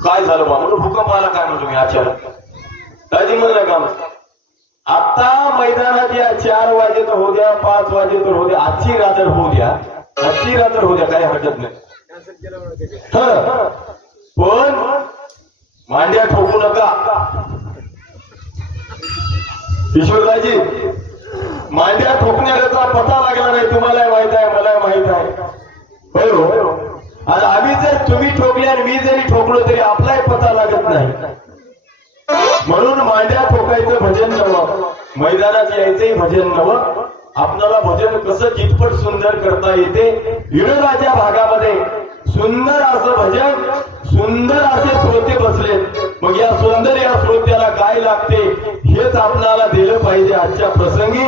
काय झालं बा म्हणून भूकंप आला काय म्हणतो मी अचानक कधी म्हणलं का आता मैदानात या 4 वाजे तर होऊ द्या 5 वाजे तर होऊ द्या आजची रात्र होऊ द्या काही हरकत नाही पण मांड्या ठोकू नका ईश्वरराजी मांड्या ठोकण्याचा पता लागला नाही तुम्हाला माहित आहे मला माहित आहे हो आणि आम्ही जर तुम्ही ठोकले आणि मी जरी ठोकलो तरी आपलाही पता लागत नाही म्हणून मांड्या ठोकायचं भजन नवं मैदानात यायचंही भजन नवं आपल्याला भजन कसं कितपट सुंदर करता येते विनोदाच्या भागामध्ये सुंदर असं भजन सुंदर असे श्रोते बसले मग या सुंदर या श्रोत्याला काय लागते हेच आपल्याला दिलं पाहिजे आजच्या प्रसंगी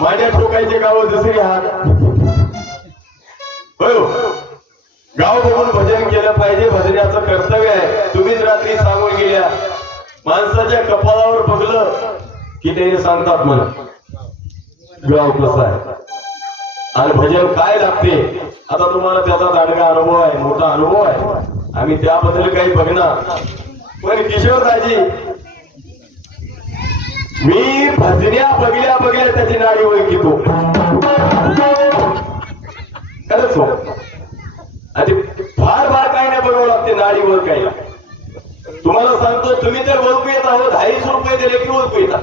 मांड्या ठोकायचे गाव दुसरी हात हो गाव बघून भजन केलं पाहिजे भजनाचं कर्तव्य आहे तुम्हीच रात्री सांगून गेल्या माणसाच्या कपाळावर बघलं की ते सांगतात मला गाव कसं आहे आणि भजन काय लागते आता तुम्हाला त्याचा दांडगा अनुभव आहे मोठा अनुभव आहे आम्ही त्याबद्दल काही बघणार पण किशोरराजी मी भजन्या बघल्या त्याची नाडी ओळखितो खरंच हो आणि फार काय नाही बघावं लागते नाडी ओळखायला तुम्हाला सांगतो तुम्ही तर ओळखू येत आहोत 250 रुपये दिले की ओळखू येतात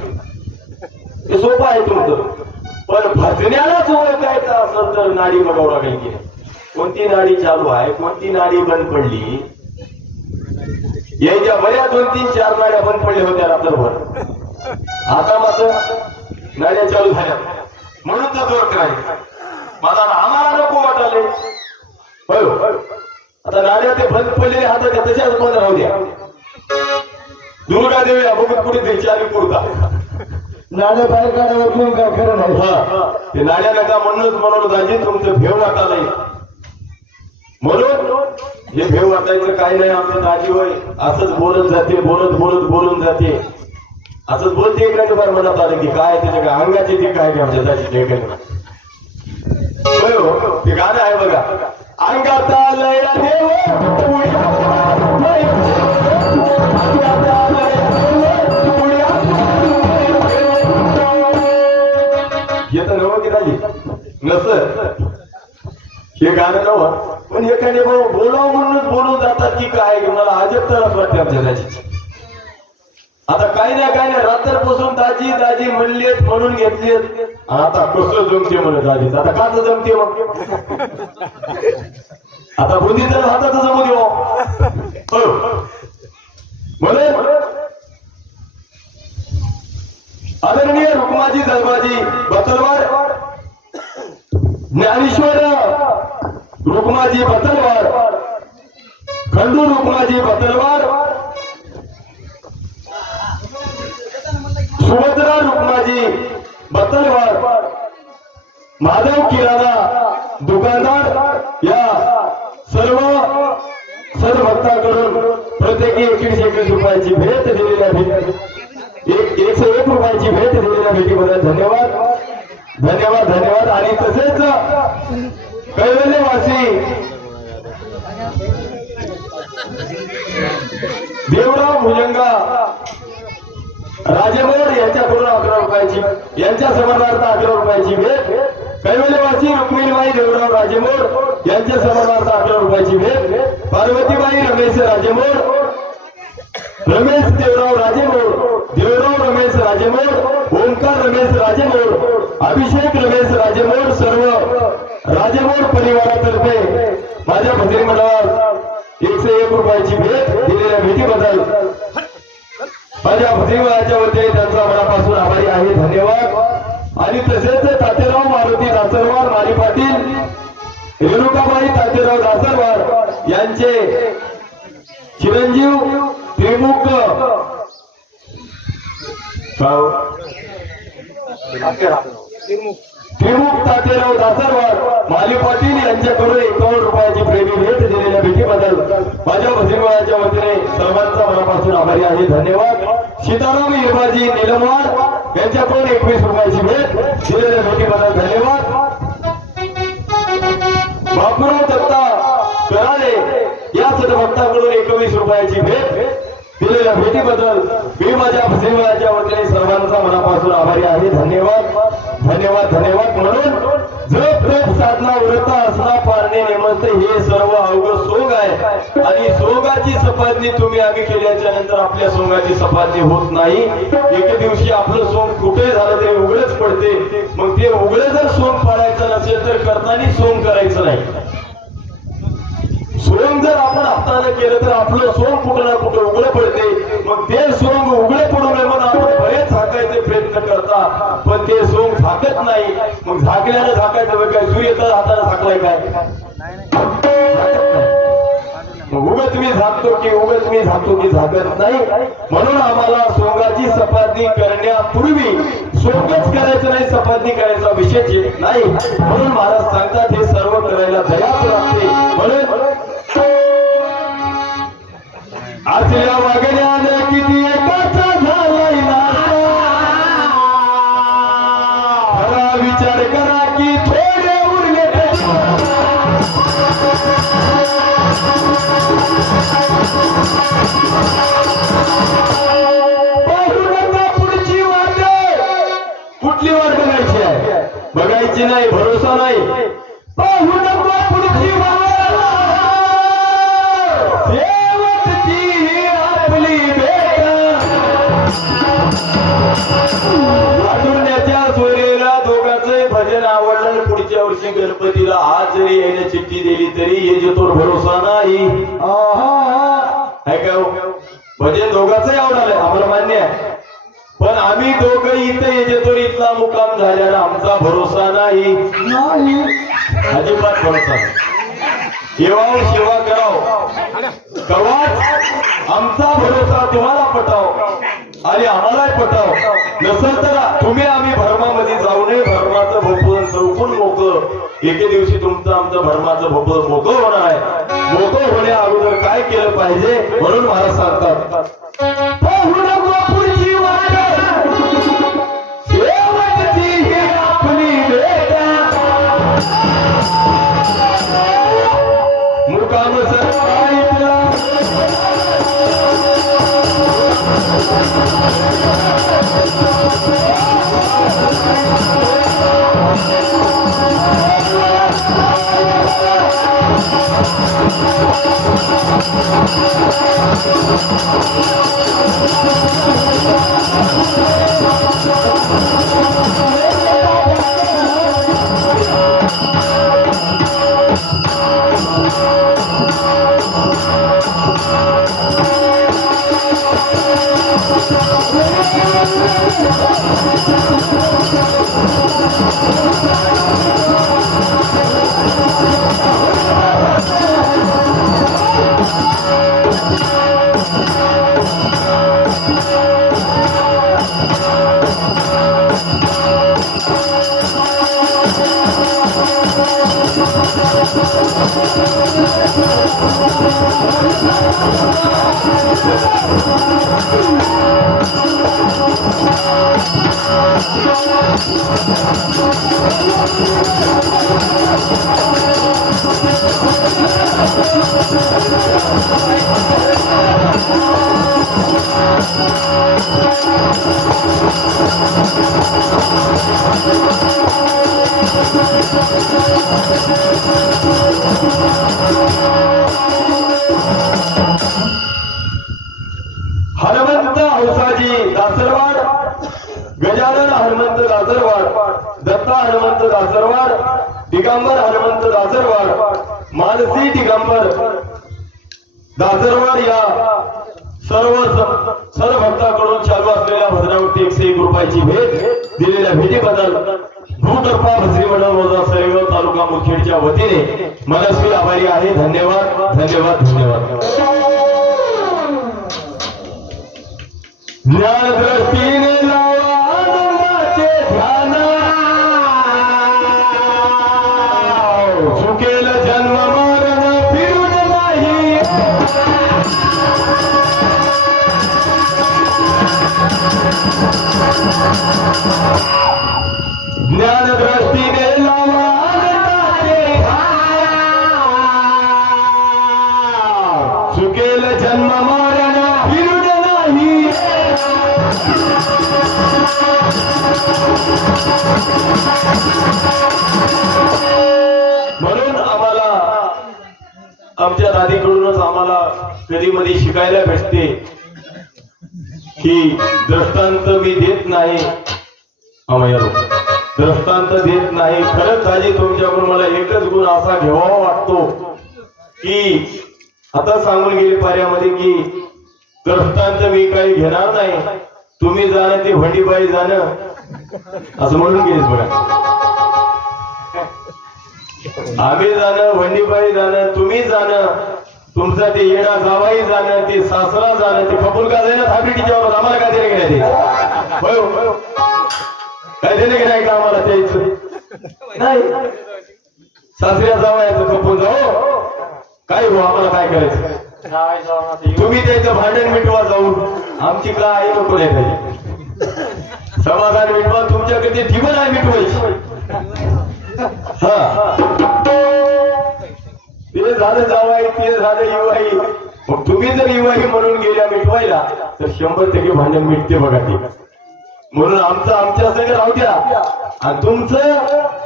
हे सोपं आहे तुमचं पण भजन्यालाच ओळखायचं असेल तर नाडी बघावं लागेल की कोणती नाडी चालू आहे कोणती नाडी बंद पडली याच्या बऱ्या 2-3-4 नाड्या बंद पडल्या होत्या रात्रभर आता मात्र नाड्या चालू झाल्या म्हणून तर जोर करायला मला आम्हाला नको वाटाले. होय आता नाड्या ते बंद पडलेले हातात तशाच बंद राहू द्या. दुर्गा देवी बघून कुठे द्यायची आणि पुरता नाड्या बाहेर काढावं घेऊन काय खरं नाही. हा ते नाड्या नका म्हणूनच म्हणून दाजी तुमचं भेव वाटालंय म्हणून हे भेव वाटायचं काय नाही. आमचं दाजी होय असंच बोलत जाते बोलून जाते असंच बोलते. एखाद्या बार मनात आलं की काय त्याच्या अंगाची ती काय की आमच्या दाजी होय हो ते गाणं आहे बघा. अंगात आलंय देव येत नवं की दाजी नस हे गाणं नवं पण एखादे बोलावं म्हणूनच बोलून जातात की काय मला अजब तरच वाटते आमच्या दाजीची. आता काही नाही रात्रपासून दाजी दाजी म्हणलेत म्हणून घेतलेत. आता कसं जमते म्हणत दाजीच आता काच जमते मग आता बुद्धी तर हाताच जमू देऊ म्हणून आदरणीय रुक्माजी जलबाजी बतलवार ज्ञानेश्वर रुक्माजी बतलवार खंडू रुक्माजी बतलवार सुभद्रा रुक्माजी बतलवार माधव किराणा दुकानदार या सर्व भक्तांकडून प्रत्येकी 21 रुपयाची भेट दिलेल्या 101 रुपयाची भेट दिलेल्या भेटीबद्दल धन्यवाद. आणि तसेच कैवल्यवासी देवराव भुजंगा राजेमोड यांच्याकडून 11 रुपयाची यांच्या समर्थनार्थ 11 रुपयाची भेट. कैवल्यवासी रुक्मिणीबाई देवराव राजेमोड यांच्या समर्थनार्थ 11 रुपयाची भेट. पार्वतीबाई रमेश राजेमोड रमेश देवराव रमेश राजेमोड ओंकार रमेश राजेमोड अभिषेक रमेश राजेमोड सर्व राजेमोड परिवारातर्फे माझ्या भजनी मंडळात 101 रुपयाची भेट दिलेल्या भेटीबद्दल माझ्या भजनीच्या वतीने त्यांचा मनापासून आभारी आहे. धन्यवाद. आणि तसेच तातेराव मारुती दासरवार माली पाटील रेणुकाबाई तातेराव दासरवार यांचे चिरंजीव त्रिमुख तातेराव दासरवार माली पाटील यांच्याकडून 51 रुपयाची प्रेमी भेट दिलेल्या भेटीबद्दल माझ्या भजनीच्या वतीने सर्वांचा मनापासून आभारी आहे. धन्यवाद. सीताराम हिरबाजी निलमवार यांच्याकडून 21 रुपयाची भेट दिलेल्या भेटीबद्दल धन्यवाद. बापूराव दत्ता कराळे या सदभक्ताकडून 21 रुपयाची भेट दिलेल्या भेटीबद्दल मी माझ्या भजनीच्या वतीने सर्वांचा मनापासून आभारी आहे. धन्यवाद. म्हणून जप तप साधना व्रत असना पारणे नेमत हे सर्व अवघड सोंग आहे. आणि सोंगाची सपादनी तुम्ही आम्ही केल्याच्या नंतर आपल्या सोंगाची सपादनी होत नाही. एके दिवशी आपलं सोंग कुठे झालं तरी उघडच पडते. मग ते उघडे जर सोंग पाडायचं नसेल तर करताना सोंग करायचं नाही. सोंग जर आपण हाताने केलं तर आपलं सोंग कुठं ना कुठं उघडं पडते. मग ते सोंग उघडे पडू नये म्हणून आपण बरेच झाकायचे प्रयत्न करता पण ते सोंग झाकत नाही. मग झाकल्यानं झाकायचं काय सूर्य हाताने झाकलाय काय मग उगत मी झाकतो की झाकत नाही. म्हणून आम्हाला सोंगाची सपादनी करण्यापूर्वी सोंगच करायचं नाही सपादनी करायचा विषयच येत नाही. म्हणून महाराज सांगतात हे सर्व करायला दयाच लागते. म्हणून आजल्या वागण्यानं किती एकाचा झालाय खरा विचार करा की थोडे उरले पाहू नका पुढची वाट. कुठली वाट बघायची आहे? बघायची नाही, भरोसा नाही. पाहू नका पुढची वाट आपली भेट. आठवड्याच्या सोयरेला दोघांचे भजन आवडलं. पुढच्या वर्षी गणपतीला आज जरी यायला चिठ्ठी दिली तरी ये तोर भरोसा नाही. आहे का भजन दोघांचंही आवडालंय आम्हाला मान्य आहे. पण आम्ही दोघं इथे येतो इथला मुक्काम झाल्यानं आमचा भरोसा नाही, अजिबात भरोसा नाही. येवाव सेवा कराव कवाच आमचा भरोसा तुम्हाला पटाव आणि आम्हालाही पटाव. नसेल तर तुम्ही आम्ही भरमामध्ये जाऊ नये. भरमाचं भोपळं चौकून मोकळं एके दिवशी तुमचं आमचं भरमाचं भोपळं मोकळं होणार आहे. मोकळं होण्या अगोदर काय केलं पाहिजे म्हणून मला सांगतात, पाहू नको पुढची वाट, शेवटची ही आपली भेट. मुकाम सर्वाईतला हनुमंत हौसाजी दासरवाड, गजानन हनुमंत दासरवाड, दत्ता हनुमंत दासरवाड, दिगंबर हनुमंत दासरवाड, मानसी दिगंबर दासरवाड या सर्व भक्तांकडून चालू असलेल्या भजनावरती 101 रुपयाची भेट दिलेल्या भेटीबद्दल भूतर्फा भजनी मंडळ रोजा सरेगाव तालुका मुखेडच्या वतीने मनस्वी आभारी आहे. धन्यवाद धन्यवाद धन्यवाद. ज्ञान दृष्टीने लावा आनंदाचे ध्यान, चुकेल जन्म मरण फिरून नाही. ज्ञान दृष्टीने लावा आनंदाचे ध्यान, चुकेल जन्म मरण फिरून नाही. म्हणून आम्हाला आमच्या दादीकडूनच आम्हाला कधी मध्ये शिकायला भेटते की दृष्टांत मी देत नाही, दृष्टांत देत नाही. खरंच दादी तुमच्याकडून मला एकच गुण असा घ्यावा वाटतो की आता सांगून गेली पाऱ्यामध्ये की दृष्टांत मी काही घेणार नाही, तुम्ही जाणं ते भंडीबाई जाणं असं म्हणून गेलीस बघा. आम्ही जाणं, भंडीबाई जाणं, तुम्ही जाणं, तुमचा ते येणा जावाई जाणं, ते सासरा जाणं, ते कपूर का जाणं थापीटीच्या वर आम्हाला काय देणे घेण्यात काय देणे घेणार का आम्हाला त्याच नाही. सासऱ्या जावायचं कपूर जाऊ काय हो आम्हाला काय करायचं. तुम्ही त्याचं भांडण मिटवा जाऊन, आमची काय नको नाही पाहिजे. समाधान मिटवा, तुमच्याकडे ठिबन आहे मिटवायची. हा ते झालं जावाई, ते झालं युवाई. मग तुम्ही जर युवाई म्हणून गेल्या मिटवायला तर 100% भांडण मिटते बघा ते. म्हणून आमचं आमच्या संगत राहू द्या आणि तुमचं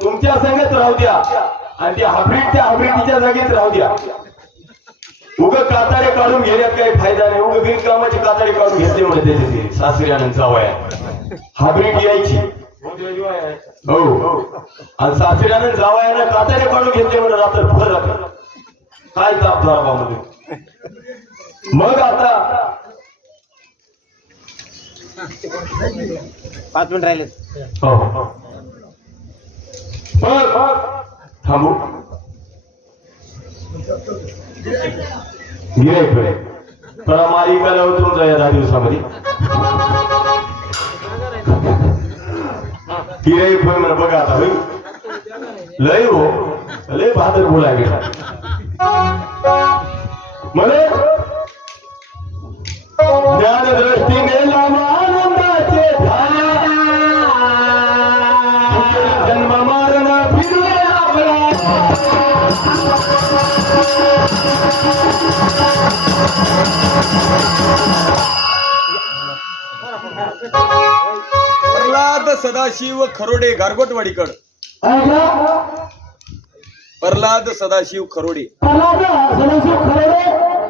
तुमच्या संगत राहू द्या आणि ते हायब्रिड त्या हायब्रिडच्या जागेत राहू द्या. उग काताडे काढून घेण्यात काही फायदा नाही. उग बिनकामाची काताडे काढून घेतले म्हणते ते सासऱ्यानं जावया. हायब्रिड यायची हो आणि सासऱ्यानं जावयानं काताडे काढून घेतले म्हणून रात्र फरक काय ताप मध्ये. मग आता 5 मिनिट राहिले. हो हो थांबू गिराईक पण मालिका लावून तुमचा या 10 दिवसामध्ये गिराईक होय म्हणा. बघा आता होई लय हो लय बहादर बोलाय गेला म्हणे ज्ञान दृष्टीने लावा आनंदाचे जन्म मरण फिरले आपला प्रल्हाद सदाशिव खरोडे गारगोटवाडीकड. प्रल्हाद सदाशिव खरोडे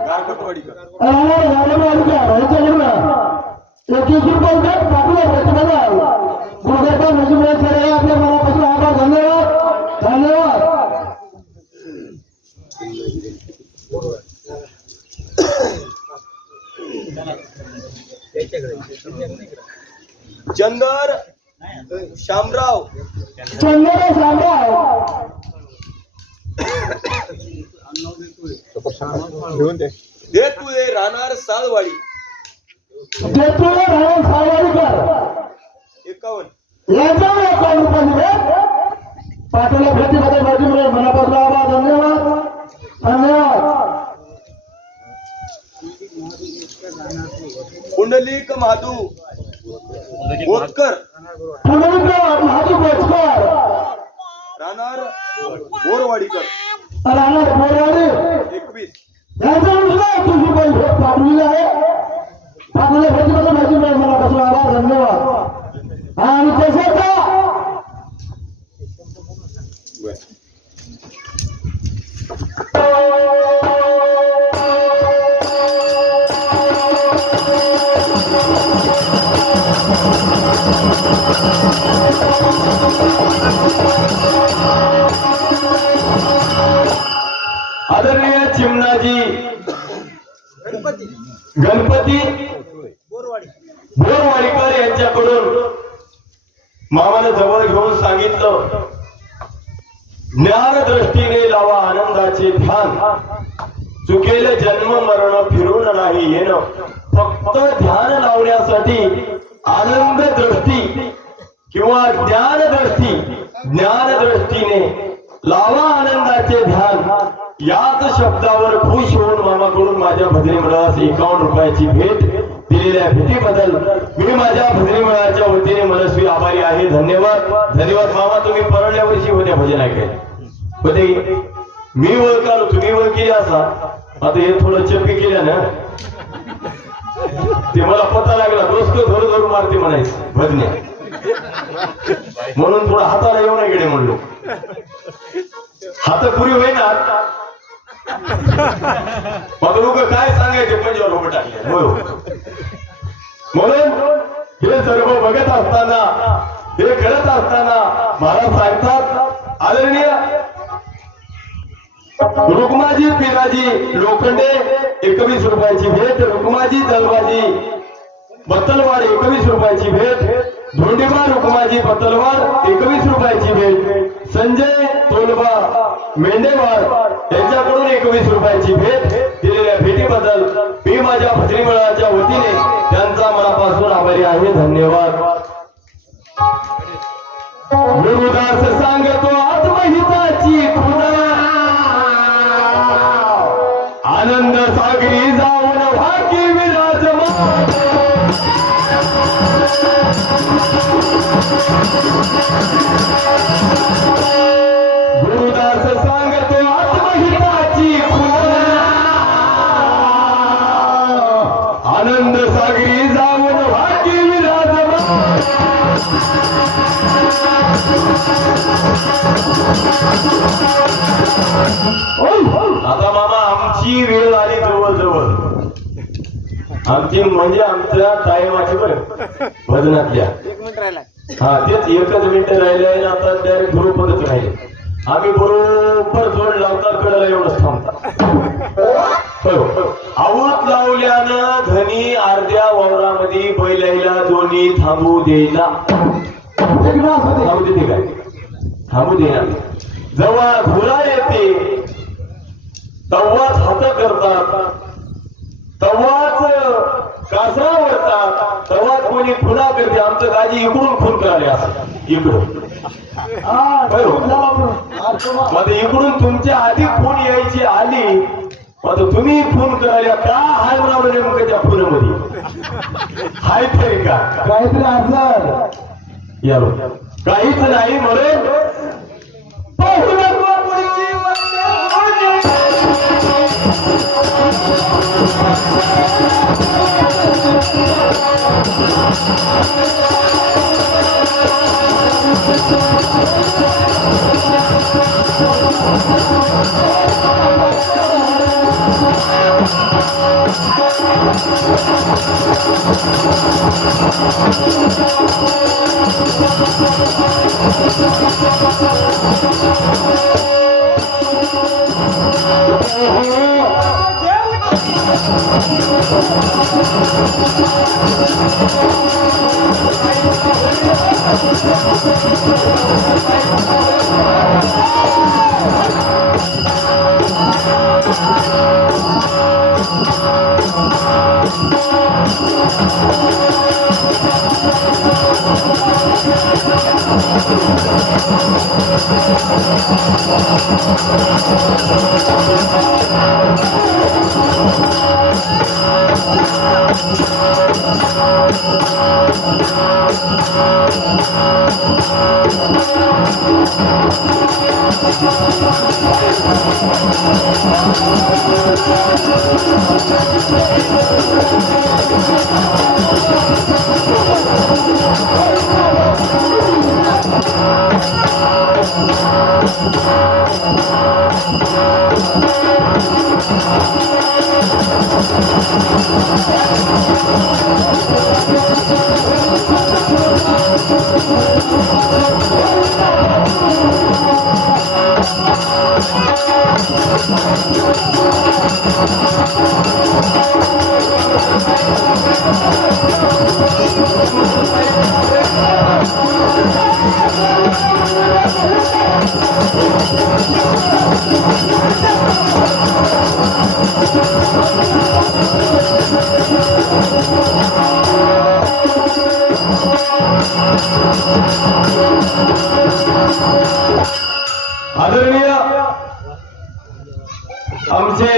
गारगोटवाडीकड. आपल्या मनापासून आभार. धन्यवाद धन्यवाद. चंदर शामराव देतुळे राहणार साळवाडी 51. पाठवल्या भेटीबद्दल मनापासून आभार. धन्यवाद धन्यवाद. पुंडलिक महादू बोतकर महादू बोचकर राहणार बोरवाडीकर राहणार बोरवाडी 21. तुझी पैसे पाठवली आहे. पाठवल्या भेटीबद्दल माहिती मिळेल. मनापासून आभार. धन्यवाद. आणि तसंच आदरणीय चिमणाजी गणपती बोरवाडीकर यांच्याकडून मामाने जवळ घेऊन सांगितलं ज्ञान दृष्टीने लावा आनंदाचे ध्यान चुकेले जन्म मरण फिरून नाही येणं. फक्त ध्यान लावण्यासाठी आनंद दृष्टी किंवा ज्ञान दृष्टीने लावा आनंदाचे ध्यान याच शब्दावर खुश होऊन मामाकडून माझ्या भजनी मंडळास 51 रुपयाची भेट दिलेल्या भेटीबद्दल मी माझ्या भजनी मंडळाच्या वतीने मनस्वी आभारी आहे. धन्यवाद धन्यवाद. मामा तुम्ही परळल्या वर्षी होत्या भजन ऐकायला होते. मी ओळखालो तुम्ही ओळखली असा. आता हे थोडं चप्पी केल्या ना ते मला पता लागला. दोस्त धरून मारते म्हणायचं भजन्या म्हणून थोडं हाताला येऊ नाही गेले म्हणलो. हात पुरी होईना मग लोक काय सांगायचे पंजावर उभं टाकले म्हणून हे सर्व बघत असताना हे करत असताना मला सांगतात आदरणीय रुक्माजी पिराजी लोखंडे 21 रुपयाची भेट. रुक्माजी दलबाजी बत्तलवाड 21 रुपयाची भेट. धोंडीबा रुक्माजी बत्तलवाड 21 रुपयाची भेट. संजय तोलबा मेंढेवाड यांच्याकडून 21 रुपयाची भेट दिलेल्या भेटीबद्दल मी माझ्या भजनी मंडळाच्या वतीने त्यांचा मनापासून आभारी आहे. धन्यवाद. गुरुदास सांगतो आत्महिताची खुदा आनंद सागरी जाऊन भाग्य विराजमान. गुरुदास सांगतो आत्महिताची खुदा आनंद सागरी जाऊन भाग्य विराजमान. आता मामा आमची वेळ आली जवळ आमची म्हणजे आमच्या टायमाची बरं भजनातल्या 1 मिनिट राहिला. हा तेच 1च मिनिट राहिले. आता डायरेक्ट बरोबरच राहिले. आम्ही बरोबर जोड लावतात कळायला एवढंच थांबतात. आवत लावल्यानं धनी अर्ध्या वावरामध्ये बैलाईला दोन्ही थांबू देईना. थांबू देते काय? थांबू देईना. जेव्हा धुरा येते तेव्हाच हात करतात, तेव्हाच कासरा वरतात, तेव्हाच कोणी खुना करते. आमचं गाजी इकडून खून करायला असं इकडून. मग इकडून तुमच्या आधी खून यायची आली, मग तुम्ही खून करायला का हाय म्हणावं नेमकं त्या खुनामध्ये? हाय तरी का काहीतरी असं यालो काहीच नाही म्हणून पाहू नको पुढची आदरणीय आमचे